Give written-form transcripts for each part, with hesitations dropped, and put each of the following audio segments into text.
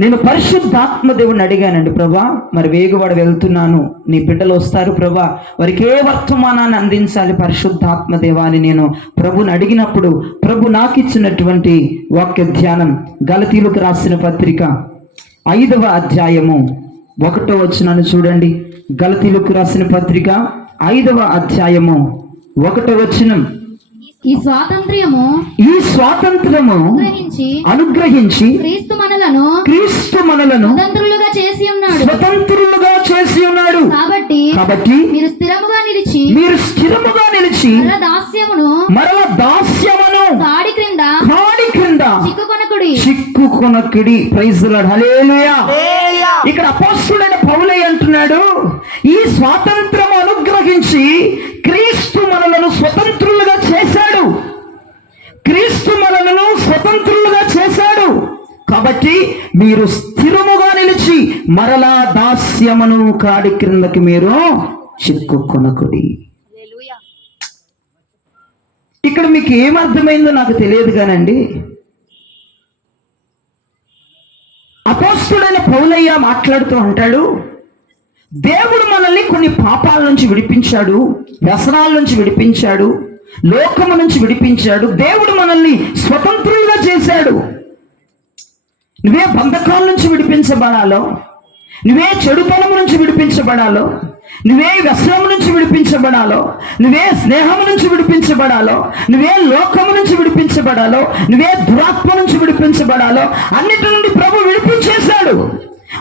నేను పరిశుద్ధాత్మ దేవుని అడిగానండి, ప్రభా మరి వేగువాడ వెళ్తున్నాను, నీ బిడ్డలు వస్తారు ప్రభా, వారికి ఏ వర్తమానాన్ని అందించాలి పరిశుద్ధాత్మ దేవా అని నేను ప్రభుని అడిగినప్పుడు ప్రభు నాకు ఇచ్చినటువంటి వాక్య ధ్యానం గలతీయులకు రాసిన పత్రిక 5వ అధ్యాయము 1వ వచనాన్ని చూడండి. గలతీయులకు రాసిన పత్రిక 5వ అధ్యాయము 1వ వచనం. ఈ స్వాతంత్ర్యము అనుగ్రహించి క్రీస్తు మనలను స్వతంత్రులుగా చేసి ఉన్నాడు. కాబట్టి మీరు స్థిరముగా నిలిచి మరల దాస్యమును కాడి క్రింద చిక్కుకొనకుడి. ప్రైజ్ ది లార్డ్, హల్లెలూయా. ఇక్కడ అపోస్తలుడైన పౌలు అంటున్నాడు, ఈ స్వాతంత్రము అనుగ్రహించి క్రీస్తు మనలను స్వతంత్రులుగా చేశాడు. క్రీస్తు మనలను స్వతంత్రులుగా చేశాడు. కాబట్టి మీరు స్థిరముగా నిలిచి మరలా దాస్యమును కాడి క్రిందకి మీరు చిక్కుకొనకుడి. ఇక్కడ మీకు ఏమర్థమైందో నాకు తెలియదు కానండి, అపోస్తలుడైన పౌలయ్య మాట్లాడుతూ అంటాడు, దేవుడు మనల్ని కొన్ని పాపాల నుంచి విడిపించాడు, వ్యసనాల నుంచి విడిపించాడు, లోకము నుంచి విడిపించాడు. దేవుడు మనల్ని స్వతంత్రులుగా చేశాడు. నువ్వే బంధకాల నుంచి విడిపించబడాలో, నువ్వే చెడుతనము నుంచి విడిపించబడాలో, నువ్వే వ్యసనము నుంచి విడిపించబడాలో, నువ్వే స్నేహము నుంచి విడిపించబడాలో, నువ్వే లోకము నుంచి విడిపించబడాలో, నువ్వే దురాత్మ నుంచి విడిపించబడాలో అన్నిటి నుండి ప్రభు విడిపించేశాడు.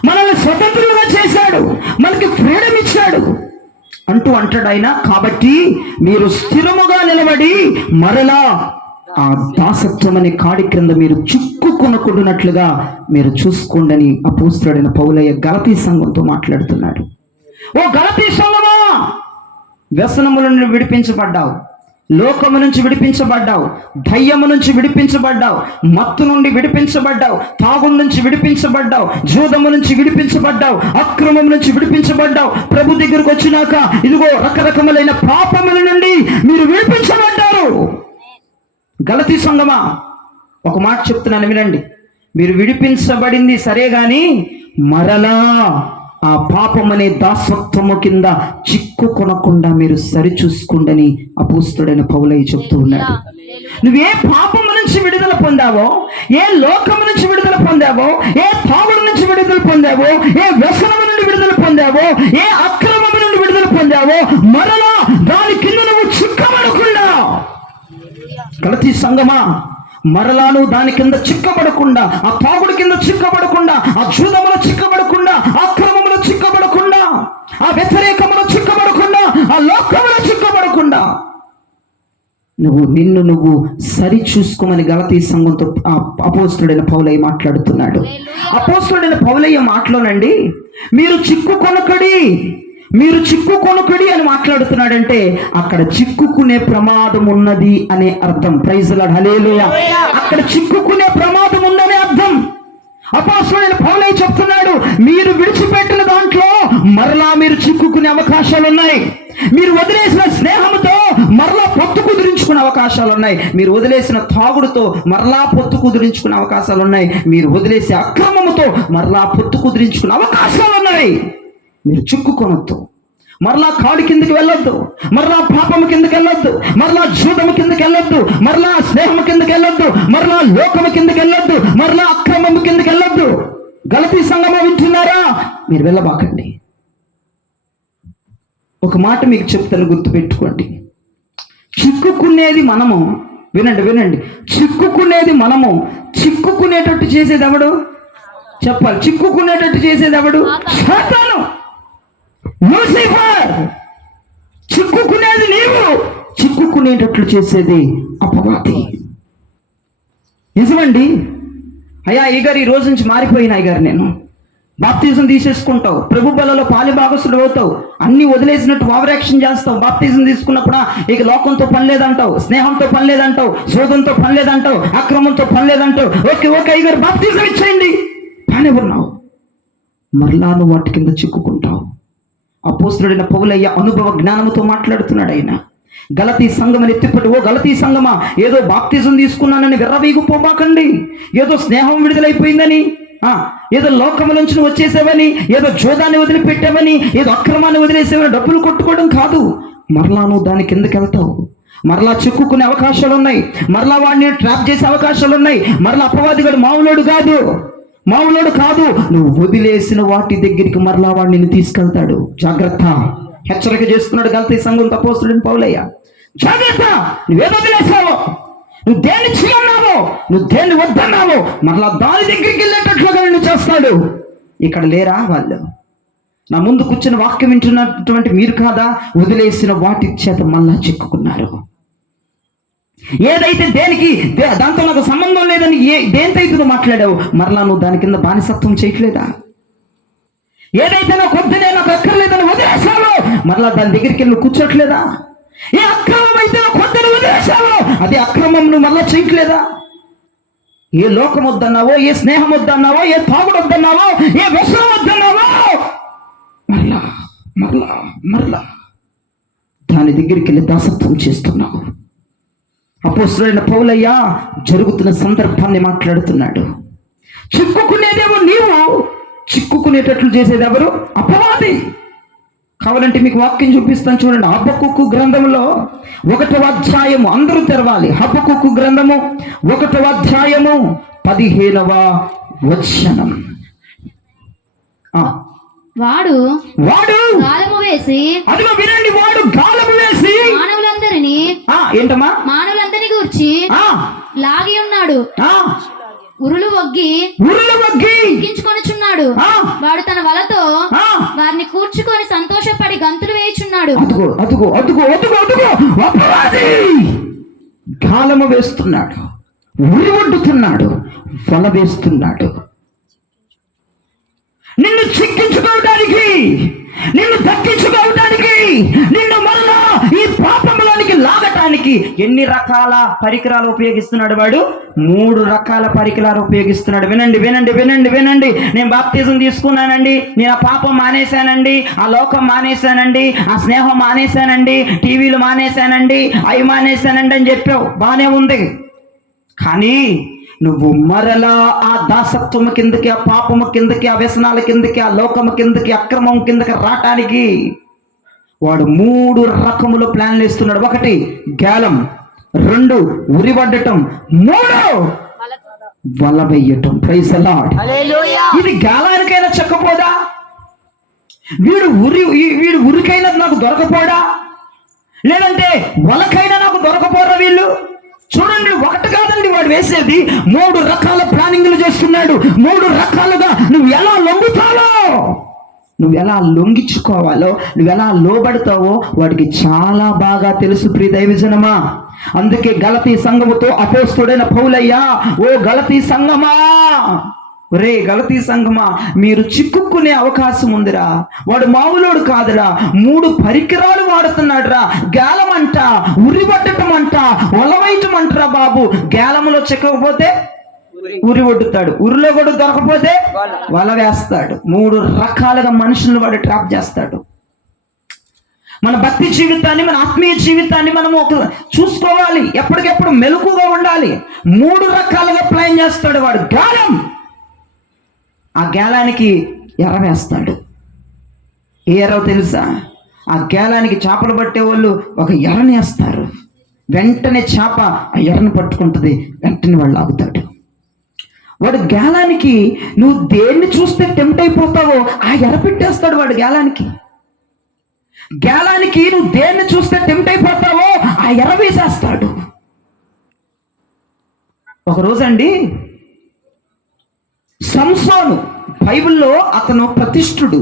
మనల్ని స్వతంత్రులుగా చేశాడు, మనకి ఫ్రీడమ్ ఇచ్చాడు అంటూ అంటాడు ఆయన. కాబట్టి మీరు స్థిరముగా నిలబడి మరలా ఆ దాసత్వం అనే కాడి క్రింద మీరు చిక్కుకొనకుండానట్లుగా మీరు చూసుకోండి అపోస్తలుడైన పౌలయ్య గలతీ సంఘంతో మాట్లాడుతున్నాడు. ఓ గలతీ సంఘమా, వ్యసనముల నుండి విడిపించబడ్డావు, లోకము నుంచి విడిపించబడ్డావు, దయ్యము నుంచి విడిపించబడ్డావు, మత్తు నుండి విడిపించబడ్డావు, తాగుడు నుంచి విడిపించబడ్డావు, జూదము నుంచి విడిపించబడ్డావు, అక్రమం నుంచి విడిపించబడ్డావు. ప్రభు దగ్గరకు వచ్చినాక ఇదిగో రకరకములైన పాపముల నుండి మీరు విడిపించబడ్డారు. గలతీ సంఘమా, ఒక మాట చెప్తున్నాను వినండి. మీరు విడిపించబడింది సరే గాని మరలా ఆ పాపం అనే దాసత్వము కింద చిక్కుకొనకుండా మీరు సరిచూసుకోండి అపోస్తలుడైన పౌలయ్య చెప్తూ ఉన్నాడు. నువ్వే పాపము నుంచి విడుదల పొందావో, ఏ లోకము నుంచి విడుదల పొందావో, ఏ తాగుడు నుంచి విడుదల పొందావో, ఏ వ్యసనము నుండి విడుదల పొందావో, ఏ అక్రమము నుండి విడుదల పొందావో, మరలా దాని కింద నువ్వు చిక్కబడకుండా, గలతీ సంఘమా మరలా నువ్వు దాని కింద చిక్కబడకుండా, ఆ తాగుడు కింద చిక్కబడకుండా, ఆ జూదములో చిక్కబడకుండా, అక్రమములో చిక్కబడకుండా, ఆ వ్యతిరేకములో చిక్కబడకుండా, ఆ లోకములో చిక్కబడకుండా నిన్ను సరి చూసుకోమని గలతీ సంఘంతో అపోస్తలుడైన పౌలయ్య మాట్లాడుతున్నాడు. అపోస్తలుడైన పౌలయ్య మాటలోనండి మీరు చిక్కుకొనకడి అని మాట్లాడుతున్నాడంటే అక్కడ చిక్కుకునే ప్రమాదం ఉన్నది అనే అర్థం. ప్రైజ్ ది లార్డ్, హల్లెలూయా. అక్కడ చిక్కుకునే ప్రమాదం ఉందనే అర్థం. అపోస్తలుడైన పౌలయ్య చెప్తున్నాడు, మీరు విడిచిపెట్టిన దాంట్లో మరలా మీరు చిక్కుకునే అవకాశాలు ఉన్నాయి. మీరు వదిలేసిన స్నేహంతో మరలా పొత్తు కుదిరించుకునే అవకాశాలు ఉన్నాయి. మీరు వదిలేసిన తాగుడుతో మరలా పొత్తు కుదిరించుకునే అవకాశాలు ఉన్నాయి. మీరు వదిలేసే అక్రమముతో మరలా పొత్తు కుదిరించుకునే అవకాశాలు ఉన్నాయి. మీరు చిక్కుకొనొద్దు, మరలా కాడి కిందకి వెళ్ళొద్దు, మరలా పాపము కిందకి వెళ్ళొద్దు, మరలా జూదము కిందకి వెళ్ళొద్దు, మరలా స్నేహము కిందకి వెళ్ళొద్దు, మరలా లోకము కిందకి వెళ్ళొద్దు, మరలా అక్రమము కిందకి వెళ్ళొద్దు. గలతీ సంఘమా వింటున్నారా? మీరు వెళ్ళబాకండి. ఒక మాట మీకు చెప్తాను, గుర్తుపెట్టుకోండి. చిక్కుకునేది మనము. వినండి, చిక్కుకునేది మనము. చిక్కుకునేటట్టు చేసేది ఎవడు? చెప్పాలి. చిక్కుకునేటట్టు చేసేది ఎవడు? సాతాను, లూసిఫర్. చిక్కుకునేది నీవు, చిక్కుకునేటట్లు చేసేది అపవాది. నిజమండి. అయ్యా ఈ రోజు నుంచి మారిపోయిన అయ్యగారు, నేను బాప్తిజం తీసేసుకుంటావు, ప్రభు బలలో పాలి భాగస్తుడు అవుతావు, అన్ని వదిలేసినట్టు ఓవర్ యాక్షన్ చేస్తావు. బాప్తిజం తీసుకున్నప్పుడు ఇక లోకంతో పని లేదంటావు, స్నేహంతో పని లేదంటావు, శోధంతో పని లేదంటావు, అక్రమంతో పని లేదంటావు. ఓకే అయ్యగారు బాప్తిజం ఇచ్చేయండి, బాగానే ఉన్నావు. మరలా నువ్వు వాటి కింద చిక్కుకుంటావు. అపోస్తలుడైన పౌలయ్య అనుభవ జ్ఞానముతో మాట్లాడుతున్నాడు. ఆయన గలతీ సంఘమని ఎత్తిపట్టి, ఓ గలతీ సంఘమా, ఏదో బాప్తిజం తీసుకున్నానని విర్రవీగిపోబాకండి, ఏదో స్నేహం విడుదలైపోయిందని, ఏదో లోకము నుంచి నువ్వు వచ్చేసావని, ఏదో జోదాన్ని వదిలిపెట్టావని, ఏదో అక్రమాన్ని వదిలేసావని డబ్బులు కొట్టుకోవడం కాదు. మరలా నువ్వు దాని కిందకి వెళ్తావు, మరలా చిక్కుకునే అవకాశాలు ఉన్నాయి, మరలా వాడిని ట్రాప్ చేసే అవకాశాలు ఉన్నాయి. మరలా అపవాదిగాడు మామూలోడు కాదు. నువ్వు వదిలేసిన వాటి దగ్గరికి మరలా వాడు నిన్ను తీసుకెళ్తాడు. జాగ్రత్త. హెచ్చరిక చేస్తున్నాడు గలతీ సంఘం అపోస్తలుడైన పౌలయ్య. జాగ్రత్త. నువ్వేదో వదిలేసావో, నువ్వు దేన్ని చేయన్నావో, నువ్వు దేన్ని వద్దన్నావో, మరలా దాని దగ్గరికి వెళ్ళేటట్లుగా నిన్ను చేస్తాడు. ఇక్కడ లేరా వాళ్ళు? నా ముందు కూర్చుని వాక్యం వింటున్నటువంటి మీరు కాదా వదిలేసిన వాటి చేత మళ్ళా చిక్కుకున్నారు? ఏదైతే దాంతో నాకు సంబంధం లేదని దేనితో నువ్వు మాట్లాడావు, మరలా నువ్వు దాని కింద బానిసత్వం చేయట్లేదా? ఏదైతే నాకు వద్దునే, నాకు అక్కర్లేదని వదిలేసావో, మరలా దాని దగ్గరికి వెళ్ళి కూర్చోట్లేదా? ఏ అక్రమం అయితే నాకు వద్దని వదిలేసావో, అదే అక్రమం నువ్వు మరలా చేయట్లేదా? ఏ లోకం వద్దన్నావో, ఏ స్నేహం వద్దన్నావో, ఏ తాగుడు వద్దన్నావో, ఏ వ్యసనం వద్దన్నావో, మరలా దాని దగ్గరికి వెళ్ళి దాసత్వం చేస్తున్నావు. అపోస్తలుడైన పౌలయ్య జరుగుతున్న సందర్భాన్ని మాట్లాడుతున్నాడు. చిక్కుకునేదేమో నీవు, చిక్కుకునేటట్లు చేసేది ఎవరు? అపవాది. కావాలంటే మీకు వాక్యం చూపిస్తాను చూడండి. హబక్కూకు గ్రంథంలో 1వ అధ్యాయము, అందరూ తెరవాలి. హబక్కూకు గ్రంథము 1వ అధ్యాయము 15వ వచనం. వాడు గాలము వేసి, అదిగో వినండి, వాడు గాలము వేసి మానవులందరినీ గూర్చి లాగి ఉన్నాడు. ఉరులు వగ్గి ఎక్కించుకొనిచున్నాడు. వాడు తన వలతో వారిని కూర్చుకొని సంతోషపడి గంతులు వేయుచున్నాడు. గాలము వేస్తున్నాడు, ఉరి వడ్డుతున్నాడు, వల వేస్తున్నాడు. నిన్ను చిక్కించుకోవడానికి, నిన్ను దక్కించుకోవడానికి, నిన్ను మరలా ఈ పాపంలోనికి లాగటానికి ఎన్ని రకాల పరికరాలు ఉపయోగిస్తున్నాడు వాడు? 3 రకాల పరికరాలు ఉపయోగిస్తున్నాడు. వినండి. నేను బాప్తిజం తీసుకున్నానండి, నేను ఆ పాపం మానేశానండి, ఆ లోకం మానేశానండి, ఆ స్నేహం మానేశానండి, టీవీలు మానేశానండి, అవి మానేశానండి అని చెప్పావు, బానే ఉంది. కానీ నువ్వు మరలా ఆ దాసత్వము కిందకి, ఆ పాపము కిందకి, ఆ వ్యసనాల కిందకి, ఆ లోకము కిందకి, అక్రమం కిందకి రావటానికి వాడు 3 రకముల ప్లాన్లు వేస్తున్నాడు. 1 గాలం, 2 ఉరివడ్డటం, 3 వల వెయ్యటం. Praise the lord. ఇది గాలానికైనా చెక్కపోదా? వీడు ఉరికైనా నాకు దొరకపోడా? లేదంటే వలకైనా నాకు దొరకపోరా వీళ్ళు? చూడండి, 1 కాదండి వాడు వేసేది, 3 రకాల ప్లానింగ్లు చేస్తున్నాడు. 3 రకాలుగా నువ్వు ఎలా లొంగుతావో, నువ్వు ఎలా లొంగించుకోవాలో, నువ్వు ఎలా లోబడతావో వాడికి చాలా బాగా తెలుసు. ప్రియ దైవజనమా, అందుకే గలతీ సంఘముతో అపోస్తలుడైన పౌలయ్య, ఓ గలతీ సంఘమా, ఒరే గలతీ సంఘమా, మీరు చిక్కుకునే అవకాశం ఉందిరా. వాడు మామూలోడు కాదురా, 3 పరికరాలు వాడుతున్నాడురా. గాలం అంట, ఉరివడ్డటం అంట, ఒలవేయటం అంటరా బాబు. గాలంలో చిక్కకపోతే ఉరి వడ్డుతాడు, ఉరిలో కూడా దొరకపోతే వల వేస్తాడు. 3 రకాలుగా మనుషులను వాడు ట్రాప్ చేస్తాడు. మన భక్తి జీవితాన్ని, మన ఆత్మీయ జీవితాన్ని మనం చూసుకోవాలి, ఎప్పటికెప్పుడు మెలకుగా ఉండాలి. 3 రకాలుగా ప్లాన్ చేస్తాడు వాడు. గాలం, ఆ గాలానికి ఎర్ర వేస్తాడు. ఏ ఎర్ర తెలుసా? ఆ గాలానికి చేపలు పట్టే వాళ్ళు ఒక ఎర్రని వేస్తారు. వెంటనే చేప ఆ ఎర్రని పట్టుకుంటుంది, వెంటనే వాళ్ళు ఆగుతాడు. వాడు గాలానికి నువ్వు దేన్ని చూస్తే టెంప్ట్ అయిపోతావో ఆ ఎర్ర పెట్టేస్తాడు వాడు. గాలానికి నువ్వు దేన్ని చూస్తే టెంప్ట్ అయిపోతావో ఆ ఎర్ర వేసేస్తాడు. ఒకరోజండి సంసోను, బైబిల్లో అతను ప్రతిష్ఠుడు,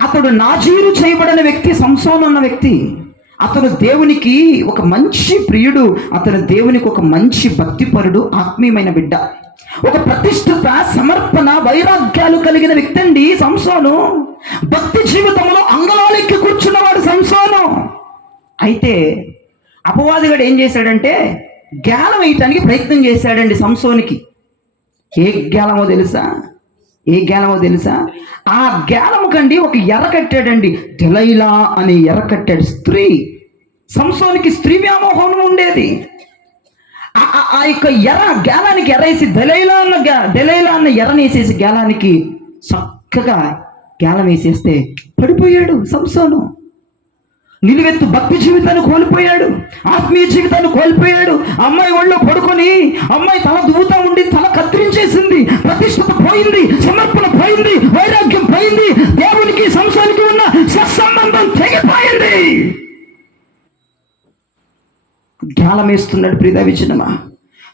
అతడు నాజీరు చేయబడిన వ్యక్తి. సంసోను అన్న వ్యక్తి, అతను దేవునికి ఒక మంచి ప్రియుడు, అతను దేవునికి ఒక మంచి భక్తిపరుడు, ఆత్మీయమైన బిడ్డ, ఒక ప్రతిష్ఠిత, సమర్పణ, వైరాగ్యాలు కలిగిన వ్యక్తి అండి సంసోను. భక్తి జీవితంలో అంగళాలెక్కి కూర్చున్నవాడు సంసోను. అయితే అపవాదిగాడు ఏం చేశాడంటే గాలం వేయటానికి ప్రయత్నం చేశాడండి సంసోనికి. ఏ గాలమో తెలుసా? ఆ గాలము కండి ఒక ఎర్ర కట్టాడండి. దెలైలా అనే ఎర్ర కట్టాడు. స్త్రీ, సంసోనికి స్త్రీ వ్యామోహం ఉండేది. ఆ యొక్క గేలానికి ఎర్రేసి దెలైలా అన్న ఎర్రనేసేసి గేలానికి చక్కగా గేలం వేసేస్తే పడిపోయాడు సంసోను. నిలువెత్తు భక్తి జీవితాన్ని కోల్పోయాడు, ఆత్మీయ జీవితాన్ని కోల్పోయాడు. అమ్మాయి ఒళ్ళో పడుకొని అమ్మాయి తల దువ్వుతా ఉండి తల కత్తిరించేసింది. ప్రతిష్టత పోయింది, సమర్పణ పోయింది, వైరాగ్యం పోయింది, దేవునికి సంసారికి ఉన్న సత్సంబంధం తెగిపోయింది. జ్ఞానం వేస్తున్నాడు. ప్రియదవిజనమా,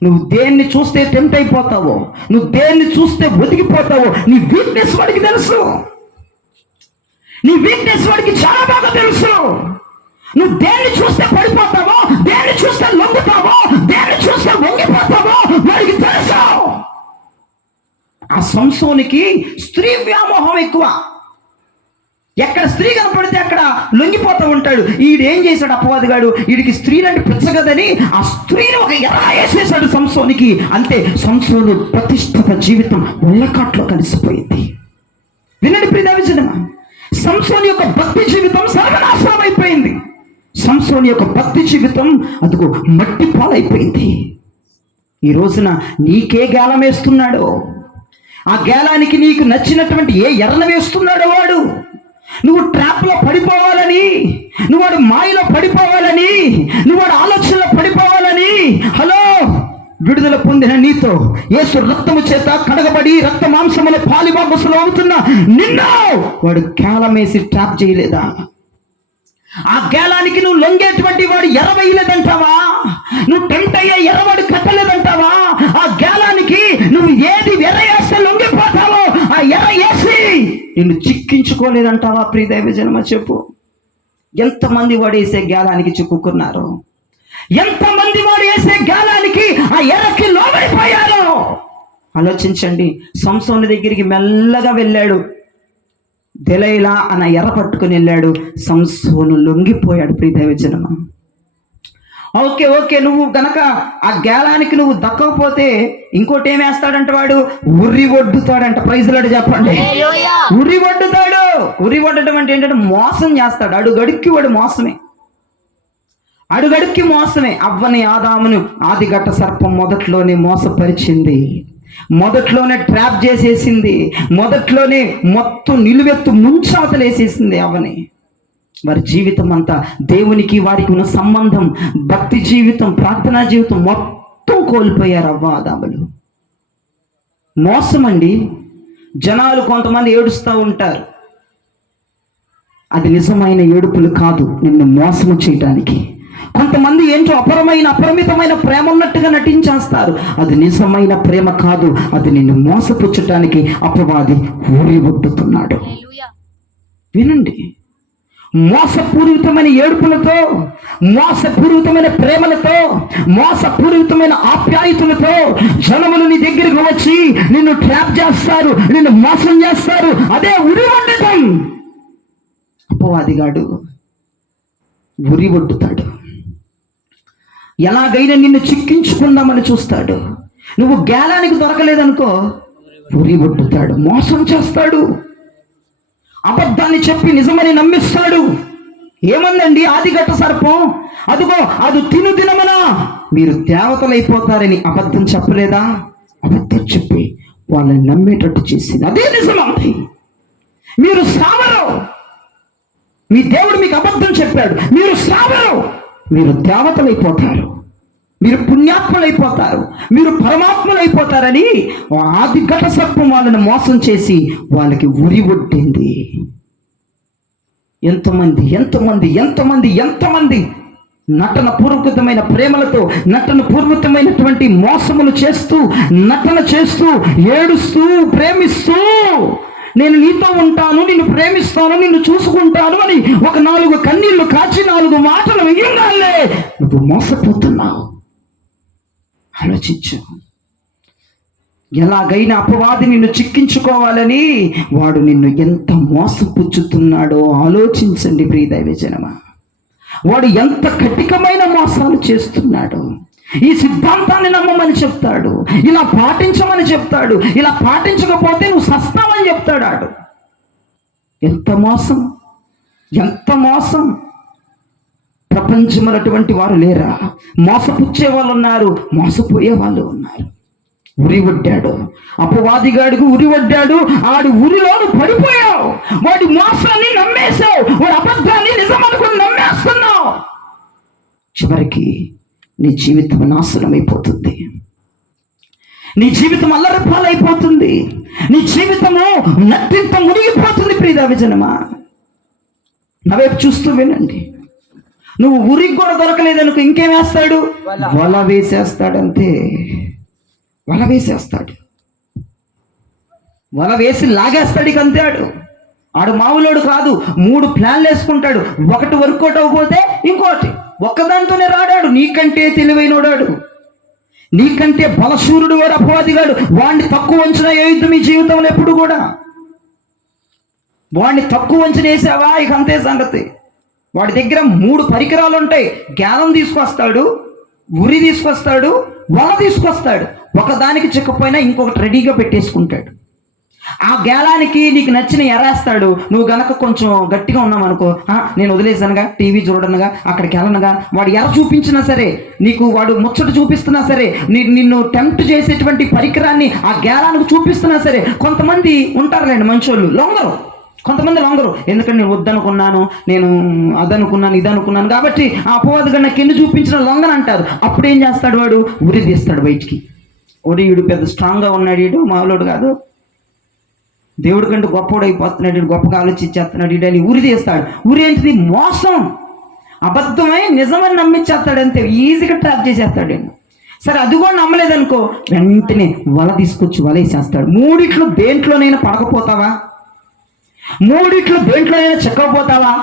నువ్వు దేన్ని చూస్తే టెంప్ట్ అయిపోతావో, నువ్వు దేన్ని చూస్తే ఒదిగిపోతావో, నీ వీక్నెస్ వాడికి తెలుసు. నీ వీక్నెస్ వాడికి చాలా బాగా తెలుసు. నువ్వు దేన్ని చూస్తే పడిపోతావో, దేన్ని చూస్తే లొంగుతావో, దేన్ని చూస్తే వంగిపోతావో వాడికి తెలుసు. ఆ సంసోనికి స్త్రీ వ్యామోహం ఎక్కువ. ఎక్కడ స్త్రీ కనపడితే అక్కడ లొంగిపోతూ ఉంటాడు. ఈడేం చేశాడు అపవాదిగాడు, వీడికి స్త్రీలంటే పెంచగదని ఆ స్త్రీని ఒక ఎలా వేసేసాడు సంసోనికి. అంతే, సంసోను ప్రతిష్ఠిత జీవితం ఉల్లకాట్లో కలిసిపోయింది. వినండి ప్రియదవిజనమా, సంసోని యొక్క భక్తి జీవితం సర్వనాశనం అయిపోయింది. సంసోని యొక్క భక్తి జీవితం అదిగో మట్టి పాలైపోయింది. ఈ రోజున నీకే గేలం వేస్తున్నాడో, ఆ గేలానికి నీకు నచ్చినటువంటి ఏ ఎర్రన వేస్తున్నాడో వాడు, నువ్వు ట్రాప్లో పడిపోవాలని, నువ్వు వాడు మాయలో పడిపోవాలని, నువ్వు వాడు ఆలోచనలో పడిపోవాలని, హలో, విడుదల పొందిన నీతో యేసు రక్తము చేత కడగబడి రక్త మాంసముల పాలిబాబసులు అవుతున్న నిన్ను వాడు గేలమేసి ట్రాప్ చేయలేదా? ఆ గేలానికి నువ్వు లొంగేటువంటి వాడు ఎర్రవేయలేదంటావా? నువ్వు టెంట్ అయ్యే ఎర్రవాడు కట్టలేదంటావా? ఆ గేలానికి నువ్వు ఏది ఎర్ర వేస్తే లొంగిపోతావో ఆ ఎర్ర వేసి నిన్ను చిక్కించుకోలేదంటావా? ప్రియదైవజనమా చెప్పు. ఎంతమంది వాడు వేసే గేలానికి చిక్కుకున్నారు, ఎంతమంది వాడు వేసే గేలానికి ఆ ఎర్రకి లోబడిపోయారు. ఆలోచించండి. సంసోను దగ్గరికి మెల్లగా వెళ్ళాడు, దెలైలా అన్న ఎర్ర పట్టుకుని వెళ్ళాడు. సంసోను లొంగిపోయాడు. ప్రియదైవజనమా, ఓకే, నువ్వు గనక ఆ గేలానికి నువ్వు దక్కకపోతే ఇంకోటి ఏం వేస్తాడంట వాడు? ఉర్రి ఒడ్డుతాడంట. ప్రైజ్లాడు చెప్పండి. ఉర్రి ఒడ్డుతాడు. ఉర్రి ఒడ్డటం అంటే ఏంటంటే మోసం చేస్తాడు. అడుగడుక్కి వాడు మోసమే, అడుగడుక్కి మోసమే. అవ్వని ఆదామును ఆదిఘట్ట సర్పం మొదట్లోనే మోసపరిచింది, మొదట్లోనే ట్రాప్ చేసేసింది, మొదట్లోనే మొత్తం నిలువెత్తు ముంచాతలేసేసింది అవ్వని. వారి జీవితం అంతా దేవునికి వారికి ఉన్న సంబంధం, భక్తి జీవితం, ప్రార్థనా జీవితం మొత్తం కోల్పోయారు అవ్వ ఆదాములు. మోసం అండి. జనాలు కొంతమంది ఏడుస్తూ ఉంటారు, అది నిజమైన ఏడుపులు కాదు, నిన్ను మోసం చేయడానికి. కొంతమంది ఏంటో అపరిమితమైన ప్రేమ ఉన్నట్టుగా నటించేస్తారు, అది నిజమైన ప్రేమ కాదు, అది నిన్ను మోసపుచ్చటానికి అపవాది ఊరి ఒడ్డుతున్నాడు. వినండి, మోసపూరితమైన ఏడుపులతో, మోసపూరితమైన ప్రేమలతో, మోసపూరితమైన ఆప్యాయతలతో జనములు నీ దగ్గరికి వచ్చి నిన్ను ట్రాప్ చేస్తారు, నిన్ను మోసం చేస్తారు. అదే ఉరి వండటం. అపవాదిగాడు ఉరి ఒడ్డుతాడు. ఎలాగైనా నిన్ను చిక్కించుకుందామని చూస్తాడు. నువ్వు గేలానికి దొరకలేదనుకో, ఉరి ఒడ్డుతాడు, మోసం చేస్తాడు, అబద్ధాన్ని చెప్పి నిజమని నమ్మిస్తాడు. ఏమందండి ఆదిఘట్ట సర్పం? అదిగో అది దినమున మీరు దేవతలైపోతారని అబద్ధం చెప్పలేదా? అబద్ధం చెప్పి వాళ్ళని నమ్మేటట్టు చేసింది. అదే నిజమంది. మీరు సావరు, మీ దేవుడు మీకు అబద్ధం చెప్పాడు, మీరు సావరు, మీరు దేవతలైపోతారు, మీరు పుణ్యాత్ములైపోతారు, మీరు పరమాత్ములైపోతారని ఆదిఘట్ట సర్పం వాళ్ళని మోసం చేసి వాళ్ళకి ఉరి ఒడ్డింది. ఎంతమంది నటన పూర్వకమైన ప్రేమలతో, నటన పూర్వకమైనటువంటి మోసములు చేస్తూ, నటన చేస్తూ, ఏడుస్తూ, ప్రేమిస్తూ, నేను నీతో ఉంటాను, నిన్ను ప్రేమిస్తాను, నిన్ను చూసుకుంటాను అని ఒక 4 కన్నీళ్లు కాచి 4 మాటలు వెయ్యంగానే నువ్వు మోసపోతున్నావు. ఆలోచించు. ఎలాగైనా అపవాది నిన్ను చిక్కించుకోవాలని వాడు నిన్ను ఎంత మోసపుచ్చుతున్నాడో ఆలోచించండి ప్రియదైవజనమా. వాడు ఎంత కఠినమైన మోసాలు చేస్తున్నాడు. ఈ సిద్ధాంతాన్ని నమ్మమని చెప్తాడు, ఇలా పాటించమని చెప్తాడు, ఇలా పాటించకపోతే నువ్వు సస్తావని చెప్తాడు. ఎంత మోసం. ప్రపంచమైనటువంటి వారు లేరా? మోసపుచ్చే వాళ్ళు ఉన్నారు, మోసపోయే వాళ్ళు ఉన్నారు. ఉరివడ్డాడు, అపవాదిగాడికి ఉరివడ్డాడు. ఆడి ఉరిలోను పడిపోయావు. వాడి మోసాన్ని నమ్మేశావు, వాడి అబద్ధాన్ని నిజమనుకుని నమ్మేస్తున్నావు. చివరికి నీ జీవితం నాశనం అయిపోతుంది. నీ జీవితం అల్లరిపాలైపోతుంది. నీ జీవితము నట్టింత మునిగిపోతుంది. ప్రియదేవ జనమా, నా వైపు చూస్తూ వినండి. నువ్వు ఉరికి కూడా దొరకలేదనుకో, ఇంకేం వేస్తాడు? వల వేసేస్తాడంతే. వల వేసేస్తాడు, వల వేసి లాగేస్తాడు. ఇక అంతే. ఆడు మామూలోడు కాదు. 3 ప్లాన్లు వేసుకుంటాడు. ఒకటి వర్కౌట్ అవ్వకపోతే ఇంకోటి. ఒక్కదాంతోనే రాడాడు. నీకంటే తెలివైనోడాడు, నీకంటే బలశూరుడు వాడు అపవాదిగాడు. వాడిని తక్కువ అంచనా వేయద్దు మీ జీవితంలో ఎప్పుడు కూడా. వాడిని తక్కువ అంచనా వేసావా, ఇక అంతే సంగతి. వాడి దగ్గర 3 పరికరాలు ఉంటాయి. జ్ఞానం తీసుకొస్తాడు, ఉరి తీసుకొస్తాడు, వల తీసుకొస్తాడు. ఒకదానికి చిక్కపోయినా ఇంకొకటి రెడీగా పెట్టేసుకుంటాడు. ఆ గేలానికి నీకు నచ్చిన ఎరేస్తాడు. నువ్వు గనక కొంచెం గట్టిగా ఉన్నావు అనుకో, నేను వదిలేసానుగా, టీవీ చూడనుగా, అక్కడికి వెళ్ళనుగా. వాడు ఎర చూపించినా సరే, నీకు వాడు ముచ్చట చూపిస్తున్నా సరే, నిన్ను టెంప్ట్ చేసేటువంటి పరికరాన్ని ఆ గేలానికి చూపిస్తున్నా సరే, కొంతమంది ఉంటారులేండి మంచోళ్ళు, లొంగరు. కొంతమంది లొంగరు. ఎందుకంటే నేను వద్దనుకున్నాను, నేను అదనుకున్నాను, ఇదనుకున్నాను కాబట్టి ఆ అపవాదిగా నాకు ఎన్ని చూపించిన లొంగని అంటారు. అప్పుడు ఏం చేస్తాడు? వాడు ఉరి తీస్తాడు బయటికి. వీడు పెద్ద స్ట్రాంగ్గా ఉన్నాడు, వీడు మామూలుడు కాదు, దేవుడి కంటే గొప్పవాడు అయిపోతున్నాడు, గొప్పగా ఆలోచించేస్తున్నాడు వీడు అని ఉరి తీస్తాడు. ఉరి ఏంటిది? మోసం, అబద్ధమై నిజమని నమ్మించేస్తాడు. అంతే, ఈజీగా ట్రాప్ చేసేస్తాడు. సరే అది కూడా నమ్మలేదనుకో, వెంటనే వల తీసుకొచ్చి వలేసేస్తాడు. 3 దేంట్లోనైనా పడకపోతావా? 3 దేంట్లోనైనా చెక్కకపోతావా?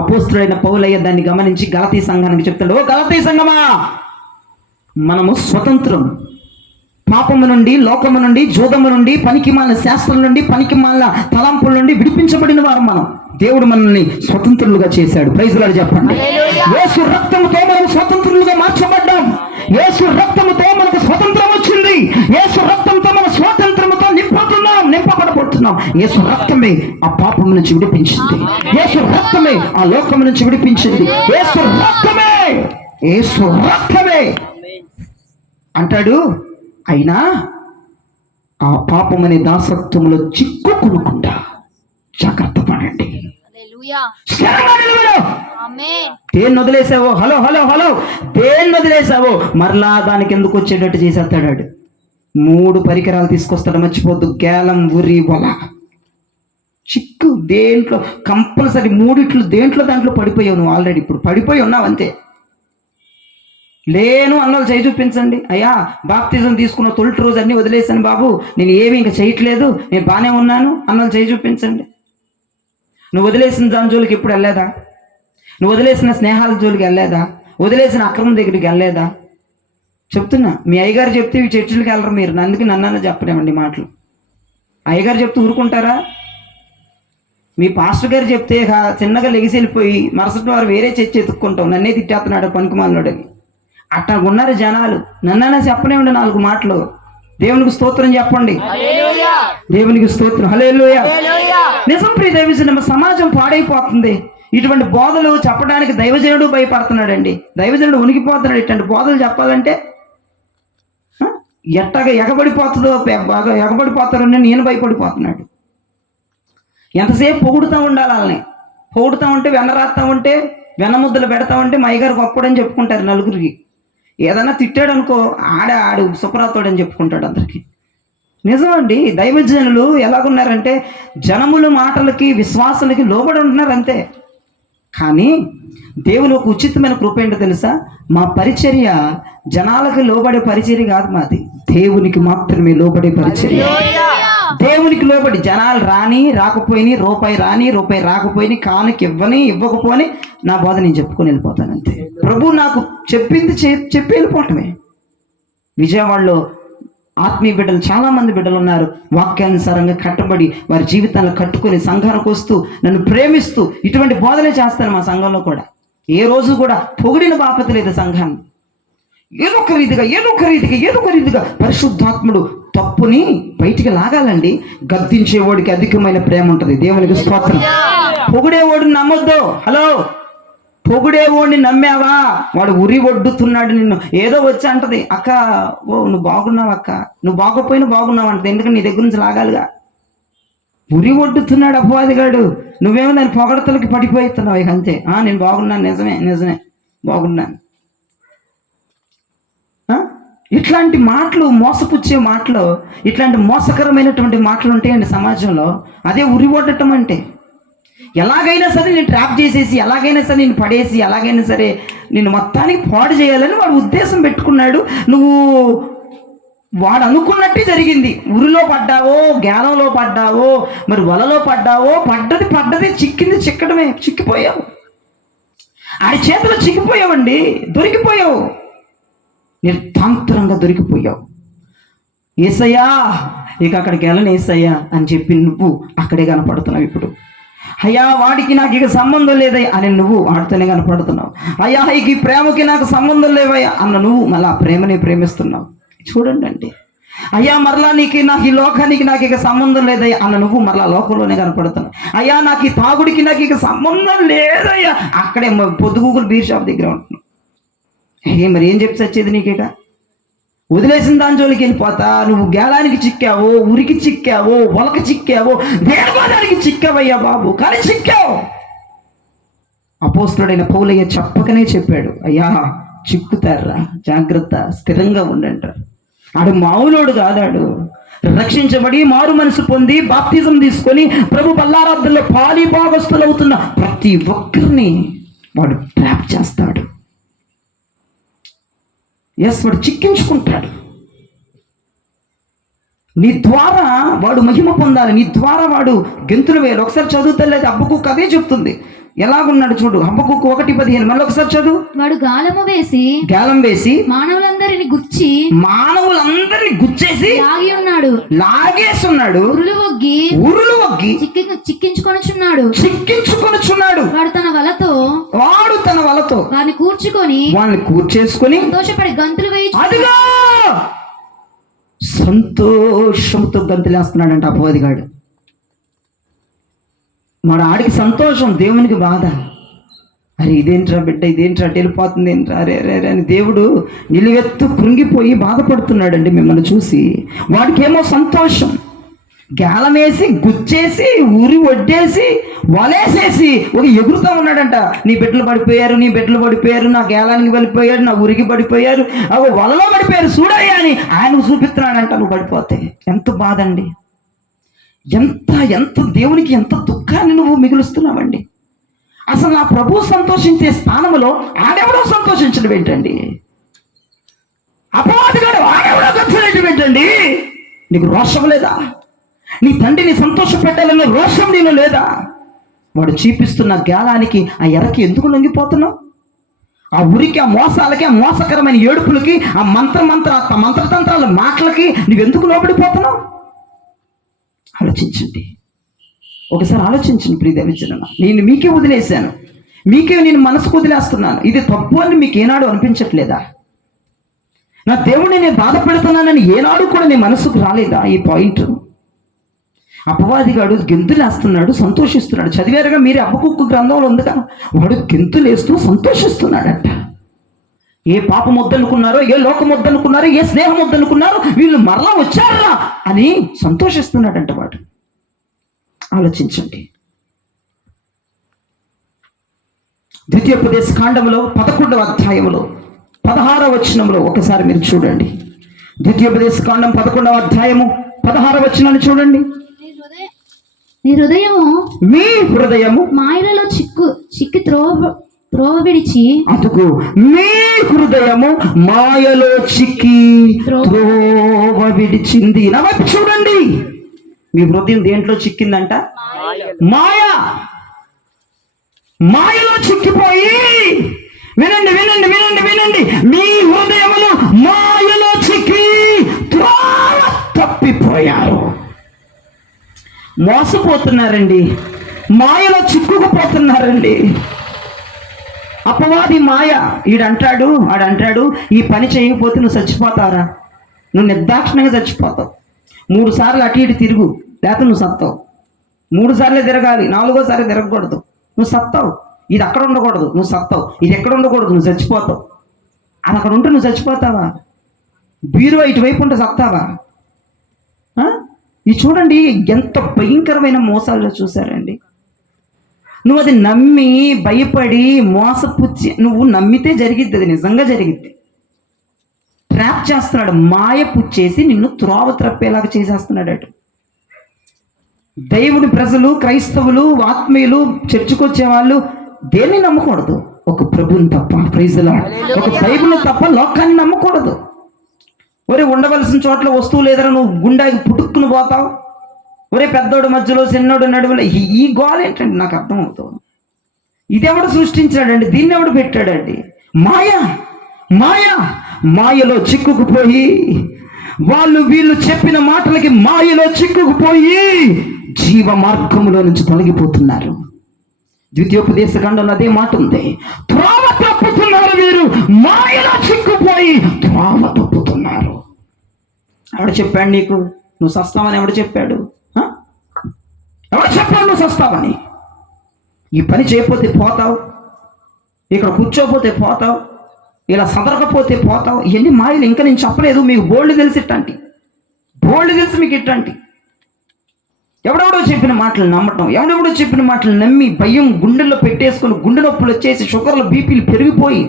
అపోస్తుడైన పౌలయ్య దాన్ని గమనించి గలతీ సంఘానికి చెప్తాడు, ఓ గలతీ సంఘమా, మనము స్వతంత్రం. పాపము నుండి, లోకము నుండి, జూదము నుండి, పనికిమాలిన శాస్త్రం నుండి, పనికిమాలిన తలంపుల నుండి విడిపించబడిన వారు మనం. దేవుడు మనల్ని స్వతంత్రులుగా చేశాడు. ప్రైజ్ లార్డ్ చెప్పండి. యేసు రక్తముతో మనం స్వతంత్రులుగా మార్చబడ్డాం. యేసు రక్తముతో మనకు స్వతంత్రం వచ్చింది. యేసు రక్తంతో మన స్వాతంత్రముతో నింపబడబోతున్నాం. యేసు రక్తమే ఆ పాపం నుంచి విడిపించింది. యేసు రక్తమే ఆ లోకము నుంచి విడిపించింది. యేసు రక్తమే, యేసు రక్తమే అంటాడు. అయినా ఆ పాపం అనే దాసత్వంలో చిక్కుకునకుండా జాగ్రత్త పడండి. దేన్ని వదిలేసావో, హలో హలో హలో, దేన్ని వదిలేసావో మరలా దానికి ఎందుకు వచ్చేటట్టు చేసేస్తాడు. 3 పరికరాలు తీసుకొస్తాడు, మర్చిపోద్దు. గేలం, ఉరి, వల. చిక్కు దేంట్లో కంపల్సరీ 3 దేంట్లో దాంట్లో పడిపోయావు నువ్వు. ఆల్రెడీ ఇప్పుడు పడిపోయి ఉన్నావు అంతే. లేను అన్నోళ్ళు చేయి చూపించండి. అయ్యా బాప్తిజం తీసుకున్న తొలి రోజు అన్నీ వదిలేసాను బాబు, నేను ఏమీ ఇంకా చేయట్లేదు, నేను బాగానే ఉన్నాను అన్నోళ్ళు చేయి చూపించండి. నువ్వు వదిలేసిన దాని జోలికి ఎప్పుడు వెళ్ళలేదా? నువ్వు వదిలేసిన స్నేహాల జోలికి వెళ్ళలేదా? వదిలేసిన అక్రమం దగ్గరికి వెళ్ళలేదా? చెప్తున్నా, మీ అయ్యగారు చెప్తే ఈ చర్చిలకు వెళ్ళరు మీరు. అందుకే నన్నన్నా చెప్పలేమండి మాటలు. అయ్యగారు చెప్తే ఊరుకుంటారా? మీ పాస్టర్ గారు చెప్తే చిన్నగా లెగిసి వెళ్ళిపోయి మరుసటి వారు వేరే చర్చి ఎత్తుక్కుంటాం, నన్నే తిట్టేస్తున్నాడు పనికిమాలినోడని. అట్లా ఉన్నారు జనాలు. నన్నన్నా చెప్పలేమండి 4 మాటలు. దేవునికి స్తోత్రం చెప్పండి. దేవునికి స్తోత్రం. హల్లెలూయా. నిజం ప్రియ దైవజనం, సమాజం పాడైపోతుంది. ఇటువంటి బోధలు చెప్పడానికి దైవజనుడు భయపడుతున్నాడండి. దైవజనుడు ఉనికిపోతున్నాడు. ఇటువంటి బోధలు చెప్పాలంటే ఎట్టగా ఎగబడిపోతుందో, బాగా ఎగబడిపోతారని నేను భయపడిపోతున్నాడు. ఎంతసేపు పొగుడుతూ ఉండాలి వాళ్ళని. పొగుడుతూ ఉంటే, వెన్న రాస్తూ ఉంటే, వెన్న ముద్దలు పెడతా ఉంటే మా అయ్యగారు గొప్పడని చెప్పుకుంటారు నలుగురికి. ఏదన్నా తిట్టాడు అనుకో, ఆడు సుప్రాతోడని చెప్పుకుంటాడు అందరికి. నిజమండి, దైవజనులు ఎలాగున్నారంటే జనముల మాటలకి, విశ్వాసాలకి లోబడి ఉంటున్నారు అంతే. కానీ దేవుని ఒక ఉచితమైన కృప ఏంటో తెలుసా? మా పరిచర్య జనాలకు లోబడే పరిచర్య కాదు మాది, దేవునికి మాత్రమే లోబడే పరిచర్య. దేవునికి లోబడి జనాలు రాకపోయినాయి, రూపాయి రాకపోయినాయి, కానుక ఇవ్వకపోని నా బోధ నేను చెప్పుకొని వెళ్ళిపోతాను అంతే. ప్రభు నాకు చెప్పింది చెప్పి వెళ్ళిపోవటమే. విజయవాడలో ఆత్మీయ బిడ్డలు, చాలామంది బిడ్డలు ఉన్నారు, వాక్యానుసారంగా కట్టబడి వారి జీవితాలను కట్టుకొని సంఘానికి వస్తూ నన్ను ప్రేమిస్తూ ఇటువంటి బోధనే చేస్తారు మా సంఘంలో కూడా. ఏ రోజు కూడా పొగిడిన బాపత లేదు సంఘాన్ని. ఏదో ఒక రీతిగా పరిశుద్ధాత్ముడు తప్పుని బయటికి లాగాలండి. గద్దించేవాడికి అధికమైన ప్రేమ ఉంటుంది. దేవునికి స్తోత్రం. పొగిడేవాడిని నమ్మొద్దు. హలో, పొగుడేవోడిని నమ్మావా? వాడు ఉరి ఒడ్డుతున్నాడు నిన్ను. ఏదో వచ్చి అంటది, అక్క ఓ నువ్వు బాగున్నావు అక్క, నువ్వు బాగోపోయినా బాగున్నావు అంటది. ఎందుకంటే నీ దగ్గర నుంచి లాగాలిగా. ఉరి ఒడ్డుతున్నాడు అపవాదిగాడు. నువ్వేమో దాని పొగడతలకి పడిపోతున్నావు. ఇక అంతే. నేను బాగున్నాను, నిజమే నిజమే బాగున్నాను. ఇట్లాంటి మాటలు, మోసపుచ్చే మాటలు, ఇట్లాంటి మోసకరమైనటువంటి మాటలు ఉంటాయండి సమాజంలో. అదే ఉరి ఒడ్డటం అంటే. ఎలాగైనా సరే నేను ట్రాప్ చేసేసి, ఎలాగైనా సరే నేను పడేసి, ఎలాగైనా సరే నేను మొత్తానికి పాడు చేయాలని వాడు ఉద్దేశం పెట్టుకున్నాడు. నువ్వు వాడు అనుకున్నట్టే జరిగింది. ఉరిలో పడ్డావో, జ్ఞానంలో పడ్డావో, మరి వలలో పడ్డావో, పడ్డది చిక్కింది చిక్కడమే. చిక్కిపోయావు, ఆడి చేతిలో చిక్కిపోయావండి. దొరికిపోయావు, నిర్తాంతరంగా దొరికిపోయావు. ఏసయ్యా, ఇక అక్కడికి వెళ్ళను ఏసయ్యా అని చెప్పి నువ్వు అక్కడే కనపడుతున్నావు. ఇప్పుడు అయ్యా వాడికి నాకు ఇక సంబంధం లేదయ్యా అని నువ్వు వాడితోనే కనపడుతున్నావు. అయ్యా ఇక ఈ ప్రేమకి నాకు సంబంధం లేవయ్యా అన్న నువ్వు మళ్ళీ ఆ ప్రేమని ప్రేమిస్తున్నావు. చూడండి అండి. అయ్యా మరలా నాకు ఈ లోకానికి నాకు ఇక సంబంధం లేదయ్యా అన్న నువ్వు మరలా లోకంలోనే కనపడుతున్నావు. అయ్యా నాకు ఈ తాగుడికి నాకు ఇక సంబంధం లేదయ్యా అక్కడే పొద్దుగూగులు బీర్ షాప్ దగ్గర ఉంటున్నావు. మరి ఏం చెప్పి వచ్చేది నీకేక? వదిలేసిన దాని జోలికి వెళ్ళిపోతా. నువ్వు గేలానికి చిక్కావో, ఉరికి చిక్కావో, వలకి చిక్కావో, దేవాదానికి చిక్కావయ్యా బాబు, కానీ చిక్కావు. అపోస్తలుడైన పౌలయ్య చెప్పకనే చెప్పాడు, అయ్యా చిక్కుతారా, జాగ్రత్త, స్థిరంగా ఉండంటారు. ఆడు మామూలోడు కాదాడు. రక్షించబడి మారు మనసు పొంది బాప్తిజం తీసుకొని ప్రభు బల్లారాధనలో పాలిభాగస్తులు అవుతున్న ప్రతి ఒక్కరిని వాడు ట్రాప్ చేస్తాడు. వాడు చిక్కించుకుంటాడు. నీ ద్వారా వాడు మహిమ పొందాలి, నీ ద్వారా వాడు గెంతులు వేయాలి. ఒకసారి చదువుతలేదు, హబక్కూకు అదే చెప్తుంది. ఎలాగున్నాడు చూడు, హబక్కూకు 1:15 మళ్ళీ ఒకసారి చదువు. వాడు గాలం వేసి మానవులందరిని గుచ్చేసి లాగేసి ఉన్నాడు. ఉరులు వగ్గి చిక్కించుకొనుచున్నాడు. వాడు తన వలతో వారిని కూర్చేసుకొని సంతోషపడి గంతులు వేయి. అదిగో సంతోషంతో గంతులేస్తున్నాడంట అపవాదిగాడు. మరి ఆడికి సంతోషం, దేవునికి బాధ. అరే ఇదేంట్రా బిడ్డ, ఇదేంట్రా వెళ్ళిపోతుంది ఏంట్రా, అరే అరే అని దేవుడు నిలువెత్తు కృంగిపోయి బాధపడుతున్నాడండి మిమ్మల్ని చూసి. వాడికేమో సంతోషం. గేలమేసి గుచ్చేసి ఊరి వడ్డేసి వలేసేసి ఒక ఎగురుతూ ఉన్నాడంట. నీ బిడ్డలు పడిపోయారు, నా గేలానికి పడిపోయారు, నా ఊరికి పడిపోయారు, అవి వలలో పడిపోయారు చూడయ్యా అని ఆయన చూపిస్తున్నాడంట. నువ్వు పడిపోతే ఎంత బాధ అండి. ఎంత దేవునికి ఎంత దుఃఖాన్ని నువ్వు మిగులుస్తున్నావండి. అసలు నా ప్రభు సంతోషించే స్థానంలో ఆడెవడో సంతోషించడం ఏంటండి? అపవాదిగాడు ఆడెవడో గంతులేయడం ఏంటండి? నీకు రోషం లేదా? నీ తండ్రిని సంతోష పెట్టాలన్న రోషం నీలో లేదా? వాడు చూపిస్తున్న గాలానికి, ఆ ఎరకి ఎందుకు లొంగిపోతున్నావు? ఆ ఉరికి, ఆ మోసాలకి, ఆ మోసకరమైన ఏడుపులకి, ఆ మంత్రతంత్రాల మాటలకి నువ్వెందుకు లోబడిపోతున్నావు? ఆలోచించండి, ఒకసారి ఆలోచించండి ప్రియదేవజనులారా. నేను మీకే వదిలేశాను, నేను మనసుకు వదిలేస్తున్నాను. ఇది తప్పు అని మీకు ఏనాడు అనిపించట్లేదా? నా దేవుడిని నేను బాధపెడుతున్నానని ఏనాడు కూడా నీ మనసుకు రాలేదా ఈ పాయింట్? అపవాదిగాడు గెంతులేస్తున్నాడు, సంతోషిస్తున్నాడు. చదివారుగా మీరే, హబక్కూకు గ్రంథంలో ఉందిగా, వాడు గెంతులేస్తూ సంతోషిస్తున్నాడట. ఏ పాపం వద్దనుకున్నారో, ఏ లోకం వద్దనుకున్నారో, ఏ స్నేహం వద్దనుకున్నారో, వీళ్ళు మరలా వచ్చారా అని సంతోషిస్తున్నాడంట వాడు. ఆలోచించండి. ద్వితీయోపదేశ కాండంలో 11వ అధ్యాయంలో 16వ వచనంలో ఒకసారి మీరు చూడండి. ద్వితీయోపదేశ కాండం 11వ అధ్యాయము 16వ వచనాన్ని చూడండి. మీ హృదయము మాయలలో చిక్కి త్రోవ విడిచి, అందుకు మీ హృదయము మాయలో చిక్కి త్రోవ విడిచింది. నా వైపు చూడండి. మీ హృదయం దేంట్లో చిక్కిందంట? మాయలో చిక్కిపోయి, వినండి, మీ హృదయములు మాయలో చిక్కి త్రోవ తప్పిపోయారు. మోసపోతున్నారండి, మాయలో చిక్కుకుపోతున్నారండి. అపవాది మాయ. ఆడంటాడు ఈ పని చేయకపోతే నువ్వు చచ్చిపోతావురా, నువ్వు నిర్దాక్షిణంగా చచ్చిపోతావు. 3 సార్లు అటు ఇటు తిరుగు, లేకపోతే నువ్వు సత్తావు. 3 సార్లే తిరగాలి, 4వ సారి తిరగకూడదు, నువ్వు సత్తావు. ఇది అక్కడ ఉండకూడదు, నువ్వు సత్తావు. ఇది ఎక్కడ ఉండకూడదు, నువ్వు చచ్చిపోతావు. అది అక్కడ ఉంటే నువ్వు చచ్చిపోతావా? బీరో ఇటువైపు ఉంటే సత్తావా? ఇది చూడండి ఎంత భయంకరమైన మోసాలు చూశారండి. నువ్వు అది నమ్మి భయపడి మోసపుచ్చి, నువ్వు నమ్మితే జరిగిద్ది, అది నిజంగా జరిగిద్ది. ట్రాప్ చేస్తున్నాడు, మాయ పుచ్చేసి నిన్ను త్రోవ త్రప్పేలాగా చేసేస్తున్నాడు. దేవుడి ప్రజలు, క్రైస్తవులు, ఆత్మీయులు, చర్చికి వచ్చే వాళ్ళు దేన్ని నమ్మకూడదు? ఒక ప్రభుని తప్ప, ప్రైజ్ ది లార్డ్, ఒక బైబిల్ తప్ప లోకాన్ని నమ్మకూడదు. ఒరే ఉండవలసిన చోట్ల వస్తువు లేదరా, నువ్వు గుండాకి పుట్టుక్కుని పోతావు. ఒరే పెద్దోడు మధ్యలో, చిన్నోడు నడువులో, ఈ గోల ఏంటండి నాకు అర్థం అవుతుంది. ఇదెవడు సృష్టించాడండి? దీన్ని ఎవడు పెట్టాడండి? మాయలో చిక్కుకుపోయి, వీళ్ళు చెప్పిన మాటలకి మాయలో చిక్కుకుపోయి జీవ మార్గములో నుంచి తొలగిపోతున్నారు. ద్వితీయోపదేశ ఖండంలో అదే మాట ఉంది. త్రోవ తప్పుతున్నారు వీరు, మాయలో చిక్కుపోయి త్రోవ తప్పుతున్నారు. ఎవడు చెప్పాడు నీకు నువ్వు సస్తావని? ఎవడు చెప్పాడు? ఎవడు చెప్పాడు నువ్వు సస్తావని? ఈ పని చేయకపోతే పోతావు, ఇక్కడ కూర్చోపోతే పోతావు, ఇలా సదరకపోతే పోతావు. ఇవన్నీ మాయలు. ఇంకా నేను చెప్పలేదు, మీకు బోల్డ్ తెలిసి ఇట్టంటి, బోల్డ్ తెలిసి మీకు ఇట్టంటి. ఎవడెవడో చెప్పిన మాటలు నమ్మటం, ఎవడెవడో చెప్పిన మాటలు నమ్మి భయం గుండెల్లో పెట్టేసుకొని గుండె నొప్పులు వచ్చేసి షుగర్లు, బీపీలు పెరిగిపోయి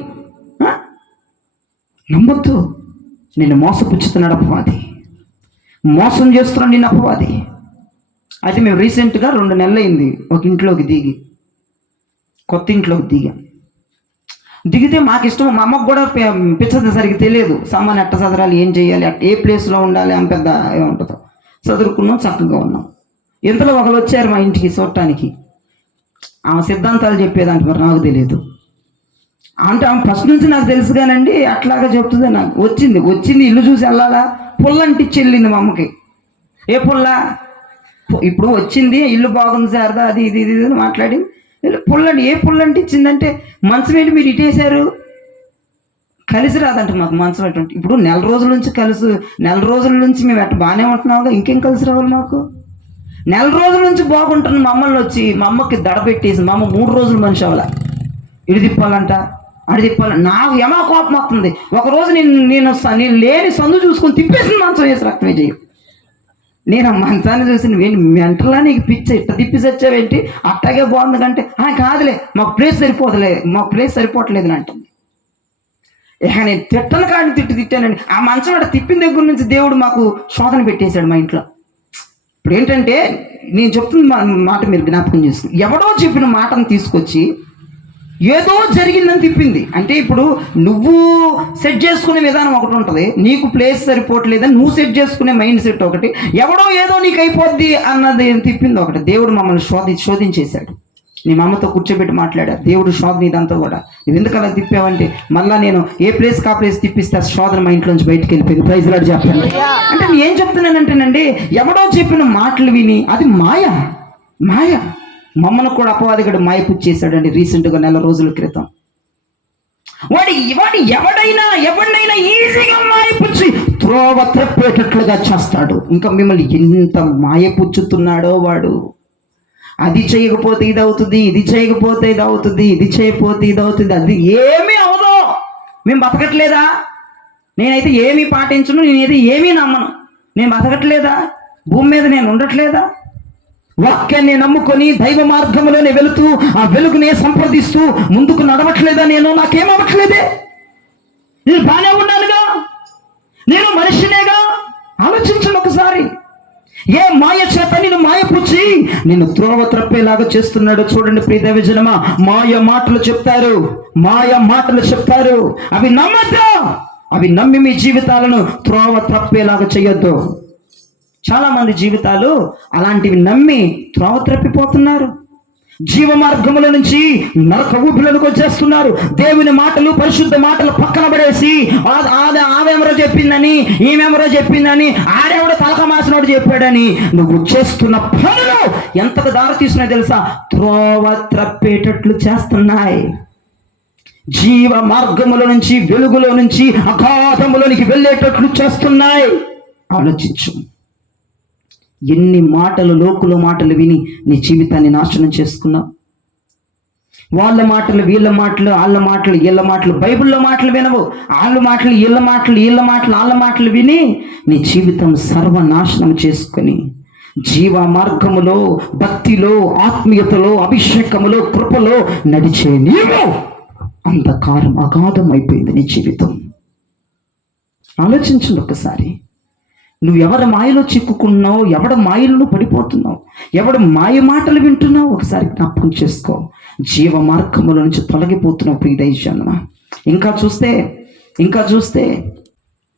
నమ్మొద్దు. నిన్ను మోసపుచ్చుతున్నాడు అపవాది, మోసం చేస్తున్నాడు నిన్ను అపవాది. అయితే మేము రీసెంట్గా 2 నెలలు అయింది ఒక ఇంట్లోకి దిగి, కొత్త ఇంట్లోకి దిగితే మాకు ఇష్టం. మా అమ్మకు కూడా పిచ్చది సరిగ్గా తెలియదు. సామాన్ ఎట్ట చదరాలి, ఏం చేయాలి, ఏ ప్లేస్లో ఉండాలి అని పెద్ద ఏముంటుందో చదువుకున్నాం, చక్కగా ఉన్నాం. ఇంతలో ఒకరు వచ్చారు మా ఇంటికి చూడటానికి. ఆమె సిద్ధాంతాలు చెప్పేదానికి మరి నాకు తెలియదు. అంటే ఆమె ఫస్ట్ నుంచి నాకు తెలుసు కానండి, అట్లాగా చెప్తుంది. నాకు వచ్చింది ఇల్లు చూసి వెళ్ళాలా, పుల్ల అంటిచ్చి వెళ్ళింది మా అమ్మకి. ఏ పుల్ల? ఇప్పుడు వచ్చింది, ఇల్లు బాగుంది శారదా, అది ఇది ఇది మాట్లాడి పుల్లండి. ఏ పుల్లంటి ఇచ్చిందంటే, మంచం ఏంటి మీరు ఇటేశారు, కలిసి రాదంట మాకు మంచం ఎటువంటి. ఇప్పుడు నెల రోజుల నుంచి మేము ఎట్ట బాగానే ఉంటున్నావుగా, ఇంకేం కలిసి రావాలి మాకు? నెల రోజుల నుంచి బాగుంటున్న మమ్మల్ని వచ్చి మా అమ్మకి దడ పెట్టేసి, మా అమ్మ 3 రోజులు మనిషి అవ్వాల. ఇడి తిప్పాలంట, అడి తిప్పాలంట. నాకు ఏమో కోపం వస్తుంది. ఒకరోజు నేను లేని సందు చూసుకొని తిప్పేసింది మంచం వేసి, రక్తమే చేయ. నేను ఆ మంచాన్ని చూసి మెంటలా నీకు పిచ్చ ఇట్ట తిప్పి చచ్చావేంటి, అట్టాగే బాగుంది కంటే, కాదులే మాకు ప్లేస్ సరిపోవట్లేదు అని అంటుంది. ఇక నేను తిట్టలు కాడిని తిట్టానండి. ఆ మంచం అట్ట తిప్పిన దగ్గర నుంచి దేవుడు మాకు శోధన పెట్టేశాడు మా ఇంట్లో. ఇప్పుడు ఏంటంటే నేను చెప్తున్న మాట మీరు జ్ఞాపకం చేసుకుని, ఎవడో చెప్పిన మాటను తీసుకొచ్చి ఏదో జరిగిందని తిప్పింది. అంటే ఇప్పుడు నువ్వు సెట్ చేసుకునే విధానం ఒకటి ఉంటుంది, నీకు ప్లేస్ సరిపోవట్లేదని నువ్వు సెట్ చేసుకునే మైండ్ సెట్ ఒకటి, ఎవడో ఏదో నీకు అయిపోద్ది అన్నది తిప్పింది ఒకటి. దేవుడు మమ్మల్ని శోధించేశాడు. నీ అమ్మతో కూర్చోబెట్టి మాట్లాడా, దేవుడు శోధన ఇదంతా కూడా. నువ్వు ఎందుకు అలా తిప్పావంటే, మళ్ళీ నేను ఏ ప్లేస్ కా ప్లేస్ తిప్పిస్తే ఆ శోధన మా ఇంట్లోంచి బయటకు వెళ్ళిపోయింది. ప్రైజ్ లార్డ్ చెప్పండి. అంటే నేను ఏం చెప్తున్నానంటేనండి, ఎవడో చెప్పిన మాటలు విని అది మాయ. మమ్మల్ని కూడా అపవాదిగాడు మాయ పుచ్చేశాడండి. రీసెంట్గా 4 రోజుల క్రితం వాడు ఎవడైనా ఈజీగా మాయపుచ్చి త్రోవ తప్పేటట్లుగా చేస్తాడు. ఇంకా మిమ్మల్ని ఎంత మాయపుచ్చుతున్నాడో వాడు. అది చేయకపోతే ఇది అవుతుంది, ఇది చేయకపోతే ఇది అవుతుంది, ఇది చేయకపోతే ఇది అవుతుంది, అది ఏమీ అవదు. మేము బతకట్లేదా? నేనైతే ఏమీ పాటించను, నేనైతే ఏమీ నమ్మను. నేను బతకట్లేదా? భూమి మీద నేను ఉండట్లేదా? వాక్యాన్ని నమ్ముకొని దైవ మార్గంలోనే వెళుతూ ఆ వెలుగునే సంప్రదిస్తూ ముందుకు నడవట్లేదా? నాకేమవట్లేదే? నేను బాగానే ఉన్నానుగా, నేను మనిషినేగా. ఆలోచించండి ఒకసారి. ఏ మాయ చేత నిన్ను మాయపుచ్చి నిన్ను త్రోవ త్రప్పేలాగా చేస్తున్నాడో చూడండి. ప్రియదేవ జనమా, మాయ మాటలు చెప్తారు, అవి నమ్మద్దు. అవి నమ్మి మీ జీవితాలను త్రోవ త్రప్పేలాగా చేయొద్దు. చాలా మంది జీవితాలు అలాంటివి నమ్మి త్రోవ త్రప్పిపోతున్నారు. జీవ మార్గముల నుంచి నరక ఊపిలోకి వచ్చేస్తున్నారు. దేవుని మాటలు, పరిశుద్ధ మాటలు పక్కన పడేసి ఆమెవరో చెప్పిందని, ఈమెవరో చెప్పిందని, ఆడెవడో తలక మాసినోడు చెప్పాడని నువ్వు చేస్తున్న పనులు ఎంతకు దారి తీస్తున్నాయి తెలుసా? త్రోవ త్రప్పేటట్లు చేస్తున్నాయి. జీవ మార్గముల నుంచి, వెలుగులో నుంచి అగాధములోనికి వెళ్ళేటట్లు చేస్తున్నాయి. ఆలోచించు. ఎన్ని మాటలు, లోకుల మాటలు విని నీ జీవితాన్ని నాశనం చేసుకున్నావు. వాళ్ళ మాటలు వీళ్ళ మాటలు, వాళ్ళ మాటలు వీళ్ళ మాటలు, బైబిల్లో మాటలు వినవు, వాళ్ళ మాటలు వీళ్ళ మాటలు, వీళ్ళ మాటలు వాళ్ళ మాటలు విని నీ జీవితం సర్వనాశనం చేసుకొని జీవ మార్గములో, భక్తిలో, ఆత్మీయతలో, అభిషేకములో, కృపలో నడిచే నీవు అంధకారం అగాధం అయిపోయింది నీ జీవితం. ఆలోచించండి ఒకసారి. నువ్వు ఎవరి మాయలో చిక్కుకున్నావు, ఎవడ మాయలో నువ్వు పడిపోతున్నావు, ఎవడ మాయ మాటలు వింటున్నావు ఒకసారి జ్ఞాపకం చేసుకో. జీవ మార్గముల నుంచి తొలగిపోతున్నావు ప్రియ దైవజనమ. ఇంకా చూస్తే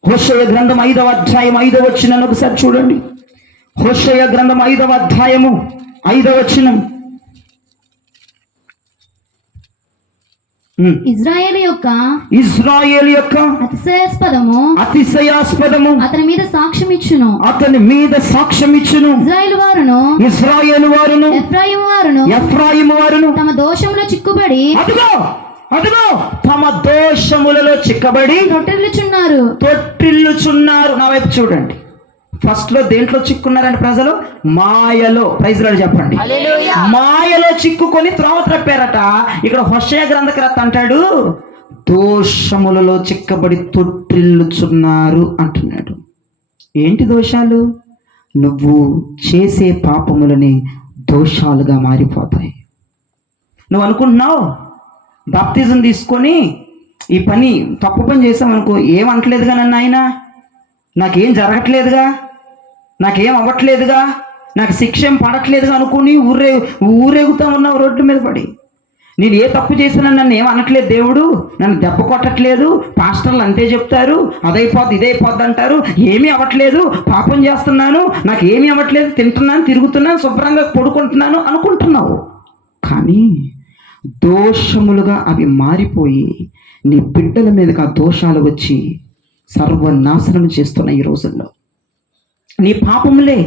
హోషేయ గ్రంథం 5వ అధ్యాయం 5వ వచనాన్ని ఒకసారి చూడండి. హోషేయ గ్రంథం 5వ అధ్యాయము 5వ వచనం. ఇజ్రాయేలు యొక్క అతిశయాస్పదము అతని మీద సాక్ష్యం ఇచ్చును. ఇజ్రాయేలు వారును ఎఫ్రాయిము వారును తమ దోషంలో చిక్కుబడి తమ దోషములలో చిక్కబడి తొట్టిల్లుచున్నారు. నా వైపు చూడండి. ఫస్ట్ లో దేంట్లో చిక్కున్నారంటే ప్రజలు మాయలో. ప్రైజ్ లార్డ్ చెప్పండి. మాయలో చిక్కుకొని త్రోవ త్రప్పారట. ఇక్కడ హోషేయ గ్రంథకర్త అంటాడు దోషములలో చిక్కబడి తొట్టిల్లుచున్నారు అంటున్నాడు. ఏంటి దోషాలు? నువ్వు చేసే పాపములని దోషాలుగా మారిపోతాయి. నువ్వు అనుకుంటున్నావు బాప్తిజం తీసుకొని ఈ పని తప్పు పని చేసామనుకో, ఏమంటలేదుగా నన్ను ఆయన, నాకేం జరగట్లేదుగా, నాకేం అవ్వట్లేదుగా, నాకు శిక్ష ఏం పడట్లేదుగా అనుకుని ఊరేగుతా ఉన్నావు రోడ్డు మీద పడి. నేను ఏ తప్పు చేసినా నన్ను ఏం అనట్లేదు దేవుడు, నన్ను దెబ్బ కొట్టట్లేదు, పాస్టర్లు అంతే చెప్తారు, అదైపోద్ది ఇదైపోద్ది అంటారు, ఏమీ అవ్వట్లేదు, పాపం చేస్తున్నాను, నాకు ఏమీ అవ్వట్లేదు, తింటున్నాను, తిరుగుతున్నాను, శుభ్రంగా పడుకుంటున్నాను అనుకుంటున్నావు. కానీ దోషములుగా అవి మారిపోయి నీ బిడ్డల మీదకి ఆ దోషాలు వచ్చి సర్వనాశనం చేస్తున్న ఈ రోజుల్లో నీ పాపములే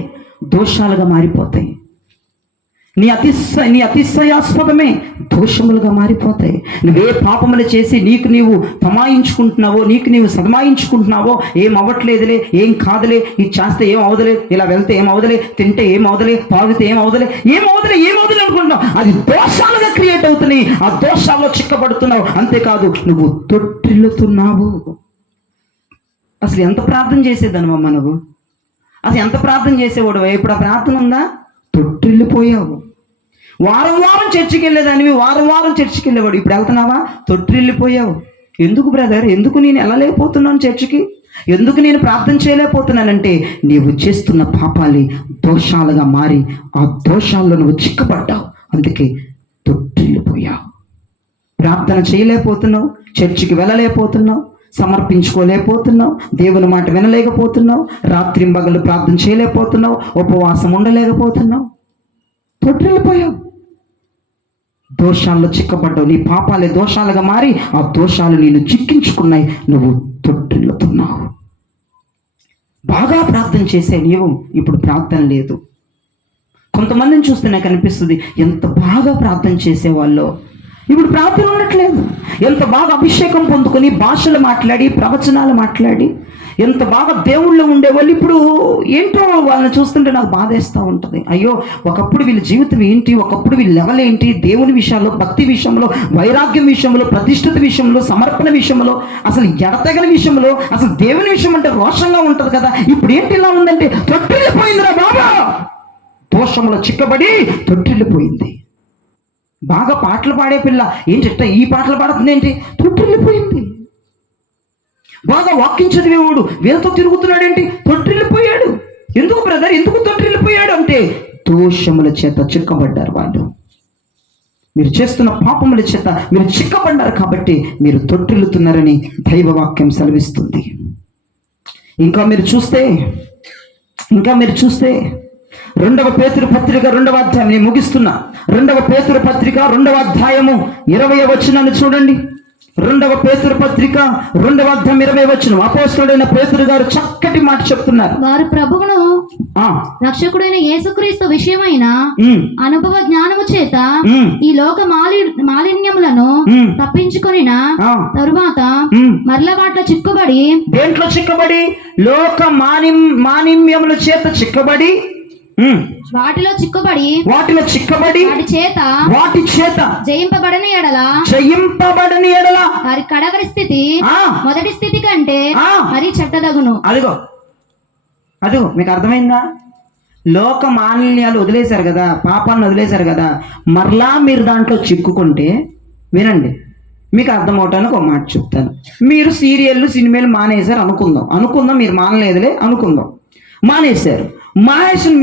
దోషాలుగా మారిపోతాయి. నీ అతిశయాస్పదమే దోషములుగా మారిపోతాయి. నువ్వే పాపములు చేసి నీకు నీవు తమాయించుకుంటున్నావో, నీకు నీవు సదమాయించుకుంటున్నావో, ఏం అవ్వట్లేదులే, ఏం కాదులే, ఇది చేస్తే ఏం అవదలే, ఇలా వెళ్తే ఏం అవదలే, తింటే ఏం అవదలే, తాగితే ఏం అవదలే అనుకుంటున్నావు. అది దోషాలుగా క్రియేట్ అవుతున్నాయి. ఆ దోషాల్లో చిక్కబడుతున్నావు. అంతేకాదు నువ్వు తొట్టిల్లుతున్నావు. అసలు ఎంత ప్రార్థన చేసేదనమ్మ నువ్వు? అసలు ఎంత ప్రార్థన చేసేవాడు? ఇప్పుడు ఆ ప్రార్థన ఉందా? తొట్టిల్లిపోయావు. వారం చర్చికి వెళ్ళేదానివి, వారం చర్చికి వెళ్ళేవాడు. ఇప్పుడు వెళ్తున్నావా? తొట్టిల్లిపోయావు. ఎందుకు బ్రదర్? ఎందుకు నేను వెళ్ళలేకపోతున్నాను చర్చికి? ఎందుకు నేను ప్రార్థన చేయలేకపోతున్నానంటే నీవు చేస్తున్న పాపాలి దోషాలుగా మారి ఆ దోషాల్లో నువ్వు చిక్కబడ్డావు. అందుకే తొట్టిల్లిపోయావు. ప్రార్థన చేయలేకపోతున్నావు, చర్చికి వెళ్ళలేకపోతున్నావు, సమర్పించుకోలేకపోతున్నావు, దేవుని మాట వినలేకపోతున్నావు, రాత్రింబగళ్ళు ప్రార్థన చేయలేకపోతున్నావు, ఉపవాసం ఉండలేకపోతున్నావు, తొట్టిల్లిపోయావు. దోషాల్లో చిక్కబడ్డావు. నీ పాపాలే దోషాలుగా మారి ఆ దోషాలు నేను చిక్కించుకున్నాయి. నువ్వు తొట్టిల్లుతున్నావు. బాగా ప్రార్థన చేసే నీవు ఇప్పుడు ప్రార్థన లేదు. కొంతమందిని చూస్తే నాకు అనిపిస్తుంది ఎంత బాగా ప్రార్థన చేసేవాళ్ళు ఇప్పుడు ప్రార్థన ఉండట్లేదు. ఎంత బాగా అభిషేకం పొందుకొని భాషలు మాట్లాడి, ప్రవచనాలు మాట్లాడి, ఎంత బాగా దేవుళ్ళు ఉండేవాళ్ళు ఇప్పుడు ఏంటో వాళ్ళని చూస్తుంటే నాకు బాధేస్తూ ఉంటుంది. అయ్యో, ఒకప్పుడు వీళ్ళ జీవితం ఏంటి, ఒకప్పుడు వీళ్ళ లెవెల్ ఏంటి, దేవుని విషయాల్లో, భక్తి విషయంలో, వైరాగ్యం విషయంలో, ప్రతిష్ఠిత విషయంలో, సమర్పణ విషయంలో, అసలు ఎడతెగని విషయంలో, అసలు దేవుని విషయం అంటే రోషంగా ఉంటుంది కదా, ఇప్పుడు ఏంటి ఇలా ఉందంటే తొట్టిల్లిపోయిందిరా బాబా. దోషంలో చిక్కబడి తొట్టిల్లిపోయింది. బాగా పాటలు పాడే పిల్ల ఏంటి ఈ పాటలు పాడుతుంది ఏంటి? తొట్టిల్లిపోయింది. బాగా వాక్యం చదివేవాడు వీళ్ళతో తిరుగుతున్నాడేంటి? తొట్టిల్లిపోయాడు. ఎందుకు బ్రదర్, ఎందుకు తొట్టిల్లిపోయాడు అంటే దోషముల చేత చిక్కబడ్డారు వాళ్ళు. మీరు చేస్తున్న పాపముల చేత మీరు చిక్కబడ్డారు కాబట్టి మీరు తొట్టిల్లుతున్నారని దైవవాక్యం సెలవిస్తుంది. ఇంకా మీరు చూస్తే 2వ పేతురు పత్రిక 2వ అధ్యాయం, నేను ముగిస్తున్నా. 2వ పేతురు పత్రిక 2వ అధ్యాయము 20వ వచనాన్ని చూడండి. 2వ పేతురు పత్రిక 2వ అధ్యాయం 20వ వచనం. అపోస్తలుడైన పేతురు గారు చక్కటి మాట చెప్తున్నారు. వారు ప్రభువును రక్షకుడైన యేసుక్రీస్తు విషయమైన అనుభవ జ్ఞానము చేత ఈ లోక మాలిన్యములను తప్పించుకొనిన తరువాత మరల వాటిలో చిక్కుబడి, దేంట్లో చిక్కబడి? లోక మాలిన్యముల చేత చిక్కబడి వాటిలో చిక్కుబడి వాటి చేత జయింపబడని ఎడల వారి కడవరి స్థితి ఆ. మొదటి స్థితి కంటే ఆ. మరీ చెడ్డదగును. అదిగో మీకు అర్థమైందా? లోక మాలిన్యాలు వదిలేశారు కదా, పాపాన్ని వదిలేశారు కదా, మరలా మీరు దాంట్లో చిక్కుకుంటే వినండి, మీకు అర్థమవటానికి ఒక మాట చెప్తాను. మీరు సీరియళ్ళు సినిమాలు మానేశారు అనుకుందాం మీరు మానలేదులే అనుకుందాం, మానేసిన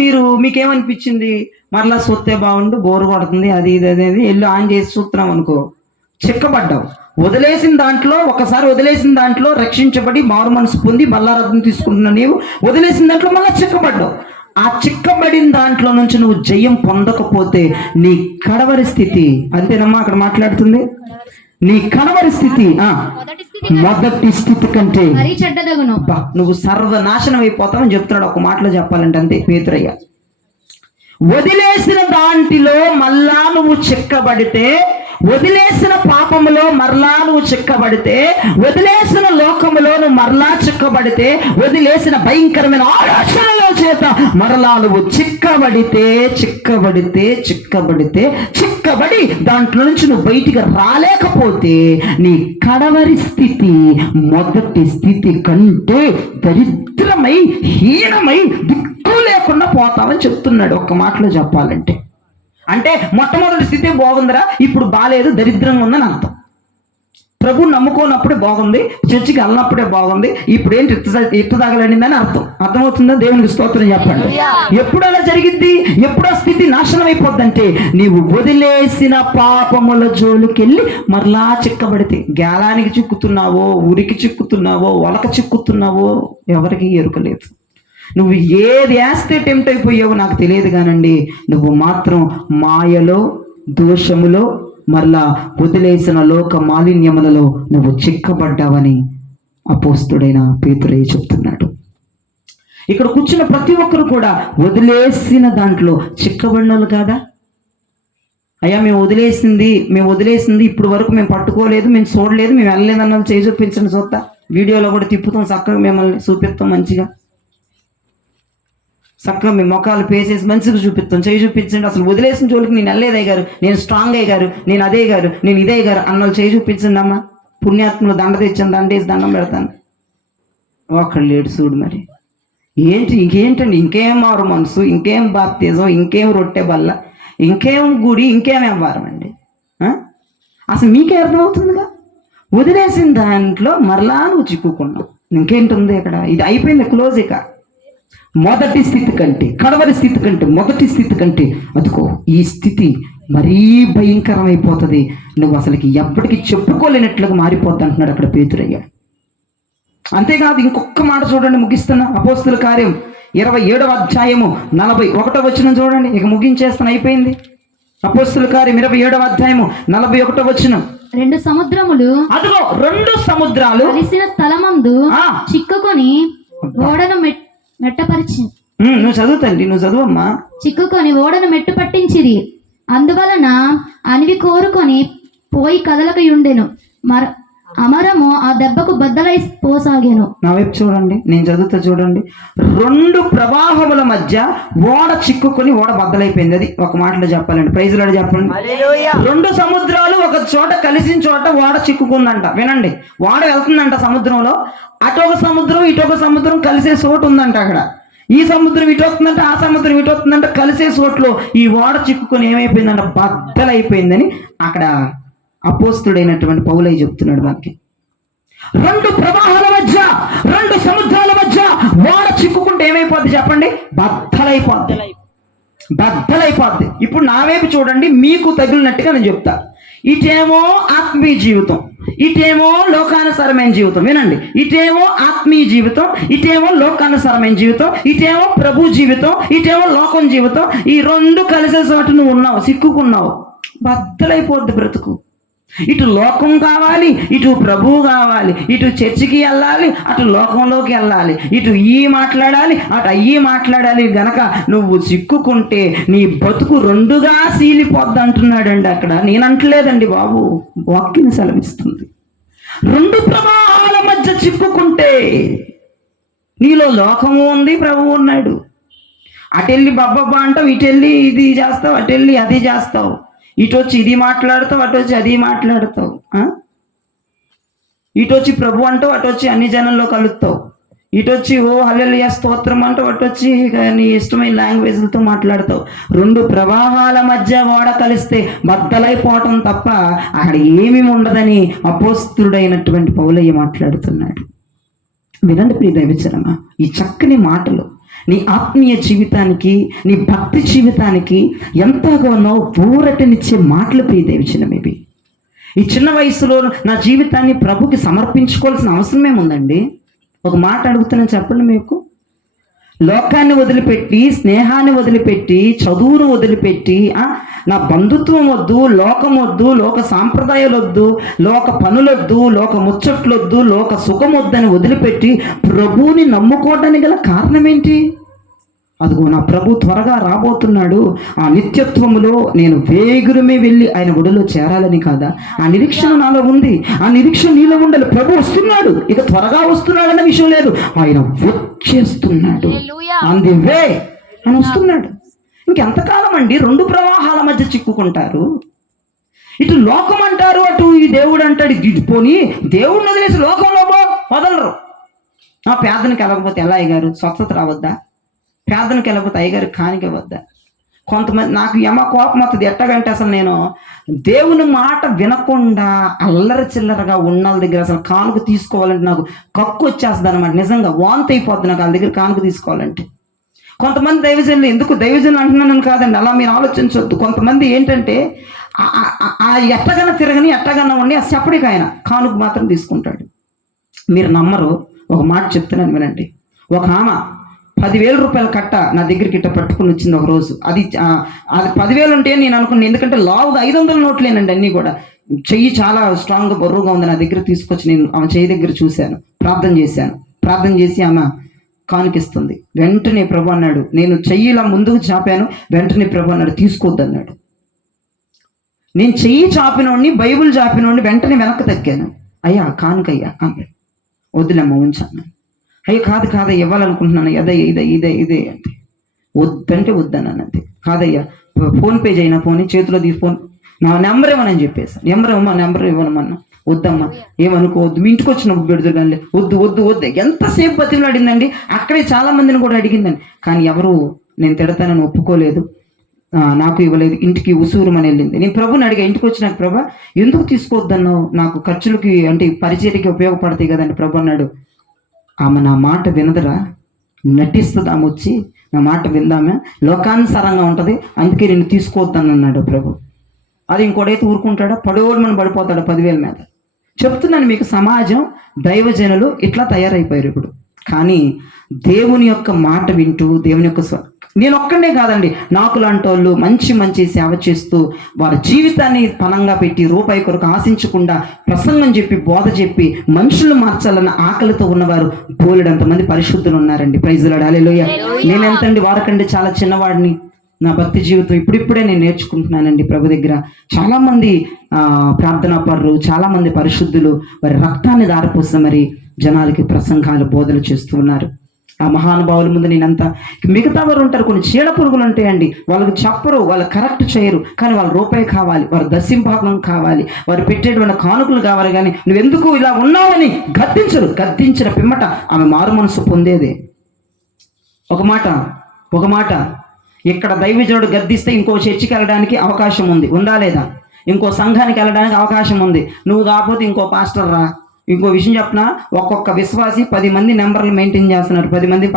మీకేమనిపించింది? మరలా చూస్తే బాగుండు, బోరు కొడుతుంది, అది ఇది అనేది వెళ్ళి ఆన్ చేసి చూస్తున్నాం అనుకో, చిక్కబడ్డావు. ఒకసారి వదిలేసిన దాంట్లో రక్షించబడి మారు మనసు పొంది బల్లారథం తీసుకుంటున్న నీవు వదిలేసిన దాంట్లో మళ్ళీ చిక్కబడ్డావు. ఆ చిక్కబడిన దాంట్లో నుంచి నువ్వు జయం పొందకపోతే నీ కడవరి స్థితి, అంతేనమ్మా అక్కడ మాట్లాడుతుంది, నీ కడవరి స్థితి మొదటి స్థితి కంటే మరీ చెడ్డదగును. నువ్వు సర్వనాశనం అయిపోతావని చెప్తున్నాడు. ఒక మాటలో చెప్పాలంటే అంతే పేతురయ్య. వదిలేసిన దాంట్లో మళ్ళా నువ్వు చిక్కబడితే, వదిలేసిన పాపములో మరలా నువ్వు చిక్కబడితే, వదిలేసిన లోకములో నువ్వు మరలా చిక్కబడితే, వదిలేసిన భయంకరమైన ఆలోచనల చేత మరలా నువ్వు చిక్కబడి దాంట్లో నుంచి నువ్వు బయటికి రాలేకపోతే నీ కడవరి స్థితి మొదటి స్థితి కంటే దరిద్రమై హీనమై దిక్కు లేకుండా పోతావని చెప్తున్నాడు. ఒక్క మాటలో చెప్పాలంటే, అంటే మొట్టమొదటి స్థితి బాగుందిరా, ఇప్పుడు బాగాలేదు, దరిద్రంగా ఉందని అర్థం. ప్రభు నమ్ముకోనప్పుడే బాగుంది, చర్చికి వెళ్ళినప్పుడే బాగుంది, ఇప్పుడు ఏంటి ఎత్తు తగలడిందని అర్థమవుతుందా? దేవునికి స్తోత్రం చెప్పండి. ఎప్పుడు అలా జరిగిద్ది? ఎప్పుడు ఆ స్థితి నాశనం అయిపోద్దంటే నీవు వదిలేసిన పాపముల జోలికెళ్ళి మరలా చిక్కబడితే. గాలానికి చిక్కుతున్నావో, ఉరికి చిక్కుతున్నావో, ఒలక చిక్కుతున్నావో ఎవరికి ఎరుకలేదు. నువ్వు ఏది వేస్తే టెంప్ట్ అయిపోయావో నాకు తెలియదు కానండి, నువ్వు మాత్రం మాయలో, దోషములో, మరలా వదిలేసిన లోక మాలిన్యములలో నువ్వు చిక్కబడ్డావని అపోస్తుడైన పేతురయ్య చెప్తున్నాడు. ఇక్కడ కూర్చున్న ప్రతి ఒక్కరు కూడా వదిలేసిన దాంట్లో చిక్కబడినోళ్ళు కాదా? అయ్యా మేము వదిలేసింది ఇప్పుడు వరకు మేము పట్టుకోలేదు, మేము చూడలేదు, మేము వెళ్ళలేదు అన్నది చేయి చూపించండి, చూస్తా వీడియోలో కూడా తిప్పుతాం, చక్కగా మిమ్మల్ని చూపిస్తాం, మంచిగా చక్కగా మీ మొఖాలు పేసేసి మంచిగా చూపిస్తాం, చేయి చూపించండి. అసలు వదిలేసిన జోలికి నేను వెళ్ళలేదు అయ్యారు, నేను స్ట్రాంగ్ అయ్యారు, నేను అదే గారు, నేను ఇదే గారు అన్నోళ్ళు చేయి చూపించండి అమ్మా. పుణ్యాత్మలు దండ తెచ్చాను, దండేసి దండం పెడతాను. ఒకళ్ళు లేడు చూడు. మరి ఇంకేంటండి, ఇంకేం మారు మనసు, ఇంకేం బాప్తిజం, ఇంకేం రొట్టె బల్ల, ఇంకేం గుడి, ఇంకేం వ్యవహారం అండి? అసలు మీకే అర్థమవుతుందిగా. వదిలేసిన దాంట్లో మరలా నువ్వు చిక్కుకున్నావు. ఇంకేంటుంది ఇక్కడ? ఇది అయిపోయింది, క్లోజ్. ఇక మొదటి స్థితి కంటే, కడవరి స్థితి కంటే, మొదటి స్థితి కంటే అదుకో ఈ స్థితి మరీ భయంకరమైపోతుంది. నువ్వు అసలుకి ఎప్పటికీ చెప్పుకోలేనట్లుగా మారిపోద్ది అంటున్నాడు అక్కడ పేతురయ్య. అంతేకాదు, ఇంకొక మాట చూడండి, ముగిస్తున్నా. అపోస్తుల కార్యం 27వ అధ్యాయము 41వ వచనం చూడండి, ఇక ముగించేస్తాను, అయిపోయింది. అపోస్తుల కార్యం 27వ అధ్యాయము 41వ వచనం. 2 సముద్రములు, అదిగో 2 సముద్రాలు కలిసిన స్థలమందు చిక్కుకొని ఓడను మెట్టపరిచి. నువ్వు చదువుతండి, నువ్వు చదువమ్మా. చిక్కుకొని ఓడను మెట్టు పట్టించిరి, అందువలన అనివి కోరుకొని పోయి కదలకయుండెను, అమరము ఆ దెబ్బకు బద్దలై పోసాగాను. నా వైపు చూడండి, నేను చదువుతా చూడండి. 2 ప్రవాహముల మధ్య ఓడ చిక్కుకొని ఓడ బద్దలైపోయింది. అది ఒక మాటలో చెప్పాలండి. ప్రైజ్ లార్డ్ చెప్పండి. 2 సముద్రాలు ఒక చోట కలిసిన చోట ఓడ చిక్కుకుందంట. వినండి, ఓడ వెళ్తుందంట సముద్రంలో. అటొక సముద్రం ఇటొక సముద్రం కలిసే చోటు ఉందంట. అక్కడ ఈ సముద్రం ఇటు వస్తుందంట, ఆ సముద్రం ఇటు వస్తుందంట, కలిసే చోట్లో ఈ ఓడ చిక్కుకొని ఏమైపోయిందంట, బద్దలైపోయిందని అక్కడ అపోస్తుడైనటువంటి పౌలయ్య చెప్తున్నాడు మనకి. 2 ప్రవాహాల మధ్య, 2 సముద్రాల మధ్య ఓడ చిక్కుకుంటే ఏమైపోద్ది చెప్పండి? బద్దలైపోద్ది. ఇప్పుడు నా వైపు చూడండి, మీకు తగిలినట్టుగా నేను చెప్తా. ఇటేమో ఆత్మీయ జీవితం, ఇటేమో లోకానుసారమైన జీవితం. వినండి, ఇటేమో ఆత్మీయ జీవితం, ఇటేమో లోకానుసారమైన జీవితం, ఇటేమో ప్రభు జీవితం, ఇటేమో లోకం జీవితం. ఈ 2 కలిసే చోట నువ్వు ఉన్నావు, సిక్కుకున్నావు, బద్దలైపోద్ది బ్రతుకు. ఇటు లోకం కావాలి, ఇటు ప్రభువు కావాలి, ఇటు చర్చికి వెళ్ళాలి, అటు లోకంలోకి వెళ్ళాలి, ఇటు ఈ మాట్లాడాలి, అటు అయ్యి మాట్లాడాలి. గనక నువ్వు చిక్కుకుంటే నీ బతుకు 2గా సీలిపోద్ది అంటున్నాడండి అక్కడ. నేనంటలేదండి బాబు, వాక్యం సెలవిస్తుంది. 2 ప్రవాహాల మధ్య చిక్కుకుంటే నీలో లోకము ఉంది, ప్రభువు ఉన్నాడు. అటు వెళ్ళి బాబ్బా అంటావు, ఇటు వెళ్ళి ఇది చేస్తావు, అటు వెళ్ళి అది చేస్తావు, ఇటు వచ్చి ఇది మాట్లాడతావు, అటు వచ్చి అది మాట్లాడతావు, ఇటు వచ్చి ప్రభు అంటావు, అటు వచ్చి అన్ని జనంలో కలుస్తావు, ఇటు వచ్చి ఓ హల్లెలూయా స్తోత్రం అంటావు, అటు వచ్చి నీ ఇష్టమైన లాంగ్వేజ్లతో మాట్లాడతావు. రెండు ప్రవాహాల మధ్య ఓడ కలిస్తే బద్దలైపోవటం తప్ప అక్కడ ఏమీ ఉండదని అపోస్తుడైనటువంటి పౌలయ్య మాట్లాడుతున్నాడు. వినండి ప్రియ దైవజనమా, ఈ చక్కని మాటలు నీ ఆత్మీయ జీవితానికి, నీ భక్తి జీవితానికి ఎంతగానో ఊరటనిచ్చే మాటలు ప్రియ దైవజనం ఇవి. ఈ చిన్న వయసులో నా జీవితాన్ని ప్రభుకి సమర్పించుకోవాల్సిన అవసరం ఏముందండి? ఒక మాట అడుగుతున్నాను, చెప్పండి. మీకు లోకాన్ని వదిలిపెట్టి, స్నేహాన్ని వదిలిపెట్టి, చదువును వదిలిపెట్టి, నా బంధుత్వం వద్దు, లోకం వద్దు, లోక సాంప్రదాయాలు వద్దు, లోక పనులొద్దు, లోక ముచ్చట్లొద్దు, లోక సుఖం వద్దని వదిలిపెట్టి ప్రభువుని నమ్ముకోవడానికి గల కారణం ఏంటి? అదిగో నా ప్రభు త్వరగా రాబోతున్నాడు, ఆ నిత్యత్వములో నేను వేగురమే వెళ్ళి ఆయన ఒడిలో చేరాలని కాదా? ఆ నిరీక్షణ నాలో ఉంది, ఆ నిరీక్షణ నీలో ఉండాలి. ప్రభు వస్తున్నాడు, ఇక త్వరగా వస్తున్నాడు అన్న విషయం లేదు, ఆయన వచ్చేస్తున్నాడు, ఆన్ ది వే ఆయన వస్తున్నాడు. ఇంకెంతకాలం అండి రెండు ప్రవాహాల మధ్య చిక్కుకుంటారు? ఇటు లోకం అంటారు, అటు ఈ దేవుడు అంటాడు. పోనీ దేవుడిని వదిలేసి లోకంలో వదలరు. ఆ పేదనికి వెళ్ళకపోతే ఎలా అయ్యారు? స్వస్థత రావద్దా? ప్రార్థనకి వెళ్ళకపోతే అయ్యగారికి కానిక వద్దా? కొంతమంది నాకు కోపం వస్తుంది. ఎట్టగంటే అసలు నేను దేవుని మాట వినకుండా అల్లరి చిల్లరగా ఉన్న వాళ్ళ దగ్గర అసలు కానుక తీసుకోవాలంటే నాకు కక్కు వచ్చేస్తుంది అనమాట. నిజంగా వాంతి అయిపోతుంది నాకు వాళ్ళ దగ్గర కానుక తీసుకోవాలంటే. కొంతమంది దైవజనులు, ఎందుకు దైవజనులు అంటున్నాను కాదండి, అలా మీరు ఆలోచించవద్దు. కొంతమంది ఏంటంటే ఎట్టగన్నా తిరగని, ఎట్టగన్నా ఉండి ఆ చెప్పడికి ఆయన కానుక మాత్రం తీసుకుంటాడు. మీరు నమ్మరు, ఒక మాట చెప్తున్నాను వినండి. ఒక ఆమె 10,000 రూపాయల కట్ట నా దగ్గరికి ఇట్ట పట్టుకుని వచ్చింది ఒక రోజు. అది 10,000 ఉంటే నేను అనుకున్నాను, ఎందుకంటే లావుగా 500 నోట్లేనండి అన్నీ కూడా. చెయ్యి చాలా స్ట్రాంగ్గా బరువుగా ఉంది. నా దగ్గర తీసుకొచ్చి నేను ఆమె చెయ్యి దగ్గర చూశాను, ప్రార్థన చేసి ఆమె కానుకిస్తుంది. వెంటనే ప్రభు అన్నాడు, నేను చెయ్యి ఇలా ముందుకు చాపాను, వెంటనే ప్రభు అన్నాడు తీసుకోవద్దన్నాడు. నేను చెయ్యి చాపినోడిని, బైబుల్ చాపినోడిని వెంటనే వెనక్కి తగ్గాను. అయ్యా కానుకయ్యా అన్నాడు. వద్దులేమ్మ ఉంచాను. అయ్యో కాదు ఇవ్వాలనుకుంటున్నాను, ఇదే అంటే వద్దంటే వద్దన్నాను అంతే. కాదయ్యా ఫోన్పే చేయనా, ఫోన్ చేతిలో తీసి ఫోన్ నా నెంబర్ ఇవ్వనని చెప్పేసి, నెంబర్ ఇవ్వనమన్నా. వద్దమ్మా ఏమనుకోవద్దు, మీ ఇంటికి వచ్చినప్పుడు పెడుతురు కానీ వద్దు. ఎంతసేపు బతిమలు అడిగిందండి. అక్కడే చాలా మందిని కూడా అడిగిందండి, కానీ ఎవరు నేను తిడతానని ఒప్పుకోలేదు, నాకు ఇవ్వలేదు. ఇంటికి ఉసూరుమని వెళ్ళింది. నేను ప్రభుని అడిగా, ఇంటికి వచ్చినాక ప్రభా ఎందుకు తీసుకోవద్దన్నావు, నాకు ఖర్చులకి అంటే పరిచర్యకి ఉపయోగపడతాయి కదండి ప్రభు అన్నాడు. ఆమె నా మాట వినదురా, నటిస్తుంది. ఆమె వచ్చి నా మాట విందామే, లోకానుసారంగా ఉంటుంది, అందుకే నేను తీసుకోవద్దని అన్నాడు ప్రభు. అది ఇంకోడైతే ఊరుకుంటాడా? పడేవాడు పడిపోతాడు 10,000 మీద. చెప్తున్నాను మీకు, సమాజం దైవజనులు ఇట్లా తయారైపోయారు ఇప్పుడు. కానీ దేవుని యొక్క మాట వింటూ, దేవుని యొక్క నేను ఒక్కడే కాదండి, నాకు లాంటి వాళ్ళు మంచి సేవ చేస్తూ వారి జీవితాన్ని పణంగా పెట్టి రూపాయి కొరకు ఆశించకుండా ప్రసంగం చెప్పి, బోధ చెప్పి మనుషులు మార్చాలన్న ఆకలితో ఉన్నవారు బోలెడంతమంది పరిశుద్ధులు ఉన్నారండి. ప్రైజ్ లార్డ్, హల్లెలూయా. నేనెంతండి వారికంటే చాలా చిన్నవాడిని. నా భక్తి జీవితం ఇప్పుడిప్పుడే నేను నేర్చుకుంటున్నానండి ప్రభు దగ్గర. చాలామంది ప్రార్థనా పరులు, చాలామంది పరిశుద్ధులు వారి రక్తాన్ని దారిపోసి మరి జనాలకి ప్రసంగాలు, బోధలు చేస్తూ ఉన్నారు. ఆ మహానుభావుల ముందు నేనంతా, మిగతా వారు ఉంటారు, కొన్ని చీడ పురుగులు ఉంటాయండి, వాళ్ళకి చెప్పరు, వాళ్ళు కరెక్ట్ చేయరు, కానీ వాళ్ళ రూపాయి కావాలి, వారు దశింభాగం కావాలి, వారు పెట్టేటువంటి కానుకలు కావాలి, కానీ నువ్వెందుకు ఇలా ఉన్నావని గద్దించరు. గద్దించిన పిమ్మట ఆమె మారు మనసు పొందేదే. ఒక మాట ఇక్కడ దైవజనుడు గద్దిస్తే ఇంకో చర్చికి వెళ్ళడానికి అవకాశం ఉంది, ఉందా లేదా? ఇంకో సంఘానికి వెళ్ళడానికి అవకాశం ఉంది. నువ్వు కాకపోతే ఇంకో పాస్టర్ రా. ఇంకో విషయం చెప్పిన, ఒక్కొక్క విశ్వాసి 10 మంది నెంబర్లు మెయింటైన్ చేస్తున్నారు, 10 మంది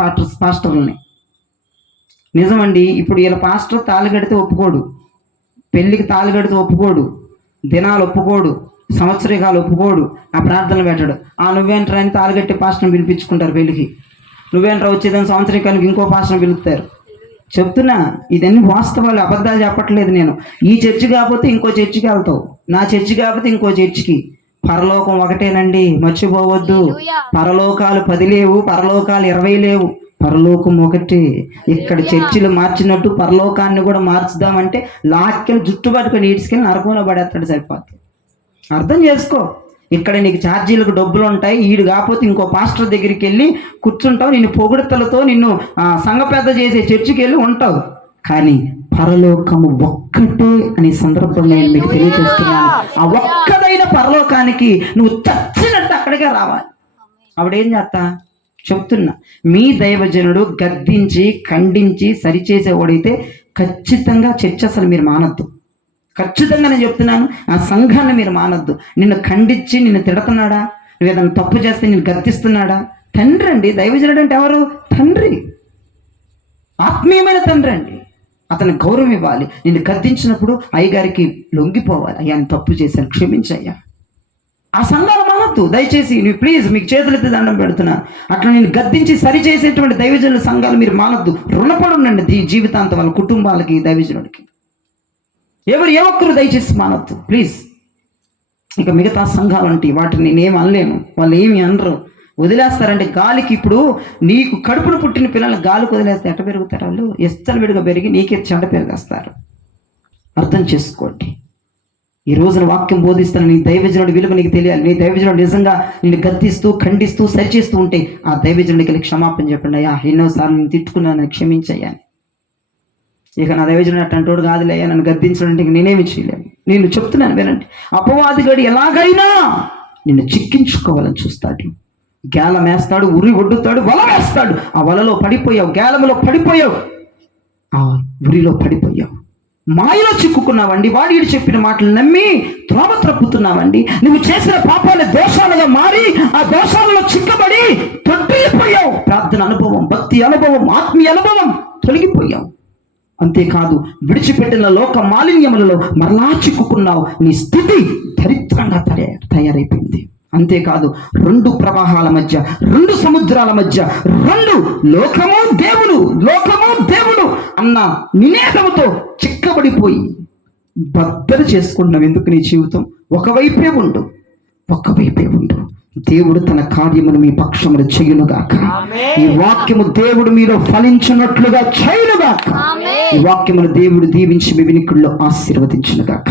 పాస్టర్లని. నిజమండి. ఇప్పుడు వీళ్ళ పాస్టర్ తాళి కడితే ఒప్పుకోడు, పెళ్ళికి తాళి కడితే ఒప్పుకోడు, దినాలు ఒప్పుకోడు, సంవత్సరికాలు ఒప్పుకోడు, ఆ ప్రార్థనలు పెట్టాడు. నువ్వేంట్రా అని తాళి కట్టి పాస్టర్ని పిలిపించుకుంటారు పెళ్ళికి. నువ్వేంట్రా వచ్చేదాన్ని సంవత్సరికానికి ఇంకో పాస్టర్ని పిలుస్తారు. చెప్తున్నా, ఇదన్నీ వాస్తవాలు, అబద్ధాలు చెప్పట్లేదు నేను. ఈ చర్చి కాకపోతే ఇంకో చర్చికి వెళ్తావు, నా చర్చి కాకపోతే ఇంకో చర్చికి. పరలోకం ఒకటేనండి, మర్చిపోవద్దు. పరలోకాలు 10 లేవు, పరలోకాలు 20 లేవు, పరలోకం ఒకటే. ఇక్కడ చర్చిలు మార్చినట్టు పరలోకాన్ని కూడా మార్చుదామంటే లాక్కెళ్ళి జుట్టు పట్టుకొని ఈడ్చుకెళ్ళి నరకంలో పడేస్తాడు. సరిపోతుంది. అర్థం చేసుకో. ఇక్కడ నీకు ఛార్జీలకు డబ్బులు ఉంటాయి, ఈడు కాకపోతే ఇంకో పాస్టర్ దగ్గరికి వెళ్ళి కూర్చుంటావు, నిన్ను పొగుడుతలతో నిన్ను సంఘ పెద్ద చేసే చర్చికి వెళ్ళి ఉంటావు. కానీ పరలోకము ఒక్కటే అనే సందర్భంగా నేను మీకు తెలియజేస్తున్నాను. ఆ ఒక్కదైన పరలోకానికి నువ్వు చచ్చినట్టు అక్కడికే రావాలి. ఆవిడేం చేస్తా చెప్తున్నా, మీ దైవజనుడు గద్దించి ఖండించి సరిచేసేవాడైతే ఖచ్చితంగా చర్చ అసలు మీరు మానద్దు. ఖచ్చితంగా నేను చెప్తున్నాను, ఆ సంఘాన్ని మీరు మానద్దు. నిన్ను ఖండించి నిన్ను తిడుతున్నాడా, నువ్వు ఏదైనా తప్పు చేస్తే నిన్ను గద్దిస్తున్నాడా? తండ్రి అండి. దైవజనుడు అంటే ఎవరు? తండ్రి, ఆత్మీయమైన తండ్రి అండి. అతను గౌరవం ఇవ్వాలి. నిన్ను గద్దించినప్పుడు అయ్యగారికి లొంగిపోవాలి. అయ్యా నేను తప్పు చేశాను, క్షమించయ్యా. ఆ సంఘాలు మానద్దు దయచేసి. నువ్వు ప్లీజ్ మీకు చేతులెత్తి దండం పెడుతున్నా. అట్లా నేను గద్దించి సరి చేసేటువంటి దైవజనుల సంఘాలు మీరు మానద్దు. రుణపడి ఉండండి జీవితాంతం వాళ్ళ కుటుంబాలకి, దైవజనుడికి. ఎవరు ఏ ఒక్కరు దయచేసి మానద్దు ప్లీజ్. ఇక మిగతా సంఘాలు అంటే వాటిని నేనేం అనలేను, వాళ్ళు ఏమి అనరు, వదిలేస్తారంటే గాలికి. ఇప్పుడు నీకు కడుపును పుట్టిన పిల్లల్ని గాలికి వదిలేస్తే ఎట్ట పెరుగుతారు వాళ్ళు? ఎస్తలు విడిగా పెరిగి నీకే చెడ్డ పెరిగేస్తారు. అర్థం చేసుకోండి. ఈ రోజున వాక్యం బోధిస్తాను, నీ దైవజనుడి విలువ నీకు తెలియాలి. నీ దైవజనుడు నిజంగా నిన్ను గద్దిస్తూ ఖండిస్తూ సరిచేస్తూ ఉంటే ఆ దైవజనుడికి వెళ్ళి క్షమాపణ చెప్పండి. అయ్యా ఎన్నోసార్లు నేను తిట్టుకున్నాను, క్షమించయ్యా. ఇక నా దైవజనుడు అట్టంటోడు కాదులే, నన్ను గద్దించడం అంటే నేనేమి చేయలేను. నేను చెప్తున్నాను వినండి, అపవాదిగాడు ఎలాగైనా నిన్ను చిక్కించుకోవాలని చూస్తాడు. గేలం వేస్తాడు, ఉరి ఒడ్డుతాడు, వల వేస్తాడు. ఆ వలలో పడిపోయావు, గేలంలో పడిపోయావు, ఆ ఉరిలో పడిపోయావు, మాయలో చిక్కుకున్నావండి. వాడు చెప్పిన మాటలు నమ్మి త్రోవ త్రప్పుతున్నావండి. నువ్వు చేసిన పాపాల దోషాలుగా మారి ఆ దోషాలలో చిక్కబడి తొట్టిల్లిపోయావు. ప్రార్థన అనుభవం, భక్తి అనుభవం, ఆత్మీయ అనుభవం తొలగిపోయావు. అంతేకాదు విడిచిపెట్టిన లోక మాలిన్యములలో మరలా చిక్కుకున్నావు. నీ స్థితి దరిద్రంగా తయారైపోయింది. అంతేకాదు రెండు ప్రవాహాల మధ్య, రెండు సముద్రాల మధ్య, రెండు లోకము దేవుడు అన్న నినేదముతో చిక్కబడిపోయి బద్దలు చేసుకున్నావు. ఎందుకు? నీ జీవితం ఒకవైపే ఉండు. దేవుడు తన కార్యమును మీ పక్షమును చేయునుగాక. ఈ వాక్యము దేవుడు మీలో ఫలించున్నట్లుగా చేయునుగాక. ఈ వాక్యమును దేవుడు దీవించి మీ వినికిడిలో ఆశీర్వదించునుగాక.